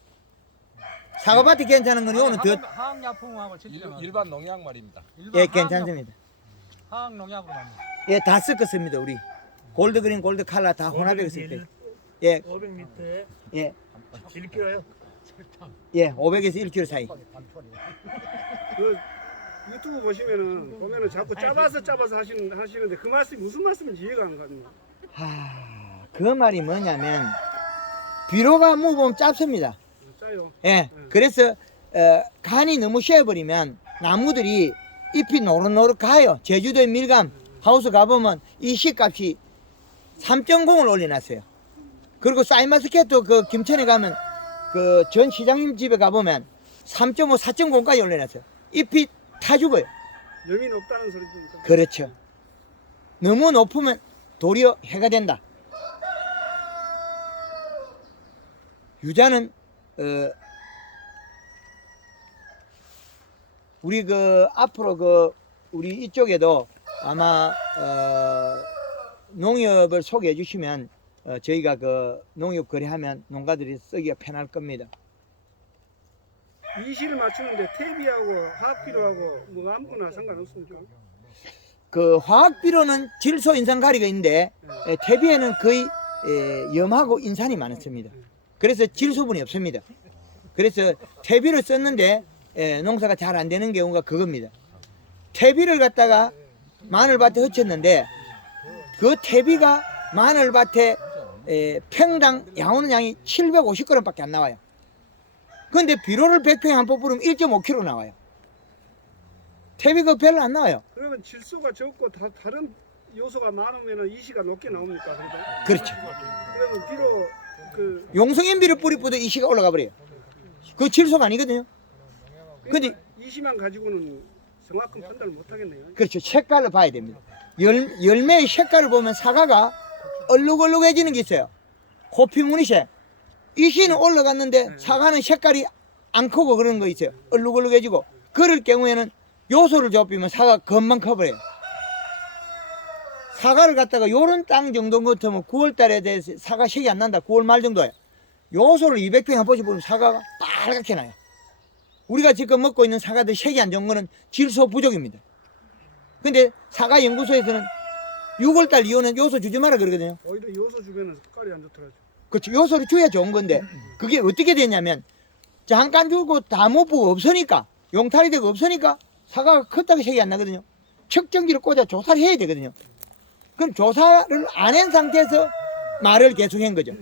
사과밭이 괜찮은 건 요거는 더, 화학약품하고 칠때는 일반 농약 말입니다. 예, 괜찮습니다. 화학농약으로만. 예, 다 섞었습니다, 우리. 골드그린, 골드 칼라 다 혼합해서 쓸 때. 예, 500리터에 예, 1kg요. 예, 500에서 1kg 사이. 그 유튜브 보면은 자꾸 짜봐서 하시는데 그 말씀이 무슨 말씀인지 이해가 안 갑니다. 그 말이 뭐냐면, 비료가 묵으면 짧습니다. 짜요. 예, 그래서 간이 너무 쉬어버리면 나무들이 잎이 노릇노릇 가요. 제주도의 밀감 하우스 가보면 이 씨값이 3.0을 올려놨어요. 그리고 사이마스켓도 그 김천에 가면 그 전 시장님 집에 가보면 3.5, 4.0까지 올려놨어요. 잎이 타 죽어요. 염이 높다는 소리죠. 그렇죠. 너무 높으면 도리어 해가 된다. 유자는 우리 그 앞으로 그 우리 이쪽에도 아마 농협을 소개해 주시면 저희가 그 농협 거래하면 농가들이 쓰기가 편할 겁니다. 이 시를 맞추는데 퇴비하고 화학비료하고 뭐 아무거나 상관없습니까? 그 화학비료는 질소 인산 가리가 있는데 퇴비에는 거의 염하고 인산이 많습니다. 그래서 질소분이 없습니다. 그래서 퇴비를 썼는데 농사가 잘 안 되는 경우가 그겁니다. 퇴비를 갖다가 마늘밭에 흩쳤는데 그 퇴비가 마늘밭에 평당 양오는 양이 750g밖에 안 나와요. 근데 비료를 100평에 한 번 뿌리면 1.5kg 나와요. 퇴비가 별로 안 나와요. 그러면 질소가 적고 다른 요소가 많으면 이 시가 높게 나옵니까? 그래도? 그렇죠. 그러면 비료 그 용성연비를 뿌리뿌도 이 시가 올라가 버려요. 그 질소가 아니거든요. 근데 이 시만 가지고는 정확한 판단을 못 하겠네요. 그렇죠. 색깔을 봐야 됩니다. 열매의 색깔을 보면 사과가 얼룩얼룩해지는 게 있어요. 호피무늬색. 이씨는 올라갔는데 사과는 색깔이 안 크고 그런 거 있어요. 얼룩얼룩해지고. 그럴 경우에는 요소를 좁히면 사과가 금방 커버려요. 사과를 갖다가 요런 땅 정도 같으면 9월 달에 대해서 사과 색이 안 난다. 9월 말 정도에. 요소를 200평 한 번씩 보면 사과가 빨갛게 나요. 우리가 지금 먹고 있는 사과들 색이 안 좋은 거는 질소 부족입니다. 근데 사과 연구소에서는 6월달 이후는 요소 주지 마라 그러거든요. 오히려 요소 주변은 색깔이 안 좋더라고요. 그렇죠. 요소를 줘야 좋은 건데 그게 어떻게 되냐면 잠깐 주고 다 못 보고 없으니까 용탈이 되고 없으니까 사과가 컸다고 색이 안 나거든요. 측정기를 꽂아 조사를 해야 되거든요. 그럼 조사를 안 한 상태에서 말을 계속한 거죠.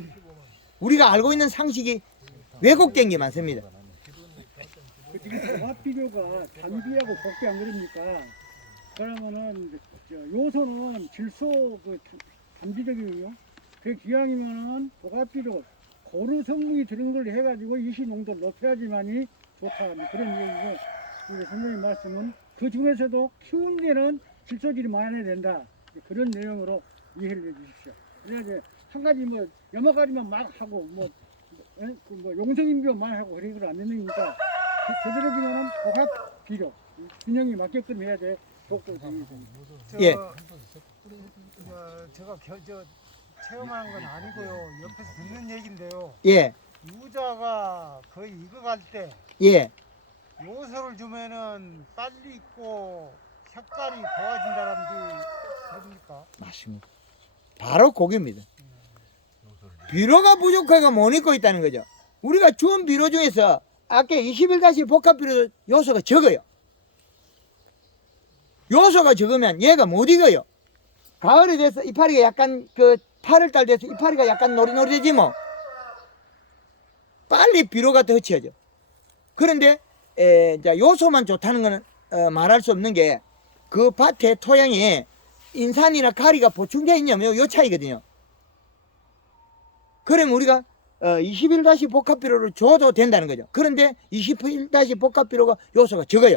우리가 알고 있는 상식이 왜곡된 게 많습니다. 지금 조합 비료가 단비하고 곱비 안 그럽니까? 그러면은 요소는 질소 단비적이거든요. 그 기왕이면은 조합 비료 고루 성분이 들은 걸 해가지고 이시 농도를 높여야지만이 좋다. 그런 얘기고 우리 선생님 말씀은 그 중에서도 키운 데는 질소질이 많아야 된다. 그런 내용으로 이해를 해주십시오. 그래야 한 가지 뭐 여러 가지만 막 하고 뭐 용성인비만 하고 그래서는 안 되는 거니까 제대로 되면은 조합 비료 균형이 맞게끔 해야 돼. 예. 제가 체험하는 건 아니고요. 옆에서 듣는 얘기인데요. 예. 유자가 거의 익어갈 때 예. 요소를 주면은 빨리 익고 색깔이 좋아진다는 게 그럽니까? 맞습니다. 바로 그겁니다. 비료가 부족해가 못 익고 있다는 거죠. 우리가 주운 비료 중에서 아까 21가지 복합 비료 요소가 적어요. 요소가 적으면 얘가 못 익어요. 가을이 돼서 이파리가 약간 8월달 돼서 이파리가 약간 노리노리되지 뭐. 빨리 비료가 더 흩어져. 그런데 이제 요소만 좋다는 거는 말할 수 없는 게 그 밭의 토양에 인산이나 가리가 보충되어 있냐면 요 차이거든요. 그러면 우리가 21다시 복합비료를 줘도 된다는 거죠. 그런데 21다시 복합비료가 요소가 적어요.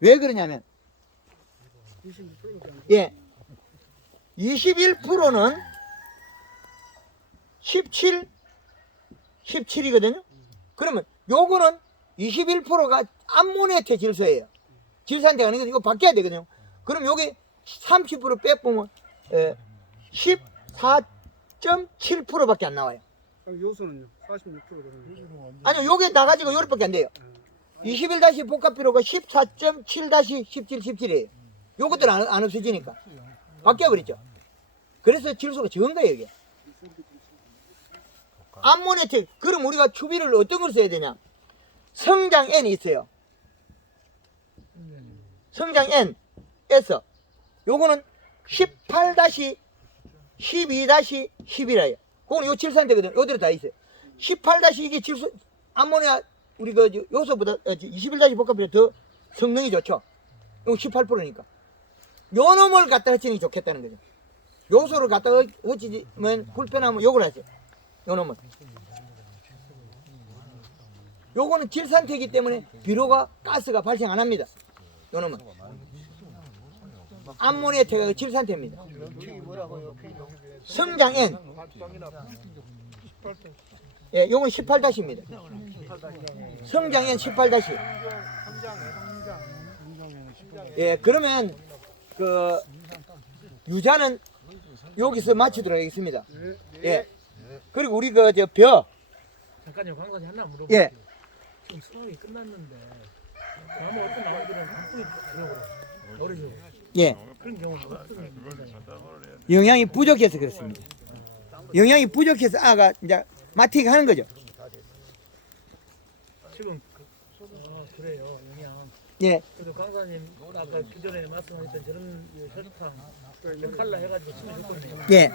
왜 그러냐면 21%는 17이거든요. 그러면 요거는 21%가 암모니아태 질소예요. 질소한테가 아니거든요. 이거 바뀌어야 되거든요. 그럼 요게 30% 빼보면 14.7%밖에 안 나와요. 요소는요? 46%거든요. 아니요, 요게 나가지고 요렇게밖에 안 돼요. 21다시 복합비료가 14.7-17이에요. 요것들은 안 없어지니까. 바뀌어버렸죠. 그래서 질소가 적은 거예요, 이게. 암모니아텍. 그럼 우리가 추비를 어떤 걸 써야 되냐? 성장 N이 있어요. 성장 N에서 요거는 18-12-11이에요. 그거는 요 질산되거든요. 요대로 다 있어요. 18- 이게 질소, 암모니아, 우리 요소보다 21- 복합비료 더 성능이 좋죠. 이거 18%니까. 요 놈을 갖다 흩치는 게 좋겠다는 거죠. 요소를 갖다 흩치면 불편하면 요걸 하세요. 요 놈은. 요거는 질산태이기 때문에 비료가 가스가 발생 안 합니다. 요 놈은. 암모니아태가 질산태입니다. 성장 N. 예, 요건 18-입니다. 성장 N 18-. 예, 그러면 유자는 여기서 마치도록 하겠습니다. 예. 그리고 우리 잠깐요, 광산이 하나 물어볼게요. 예. 지금 수확이 끝났는데 나무 어떤 나무들은 한뿌리 버리죠. 예. 그런 경우가 어떤 영양이 부족해서 그렇습니다. 영양이 부족해서 아가 이제 마티가 하는 거죠. 지금 그래요, 영양. 예. 그래서 강사님 아까 그 전에 말씀하셨던 저런 혈탕, 칼라 해가지고 치면 좋거든요. 예.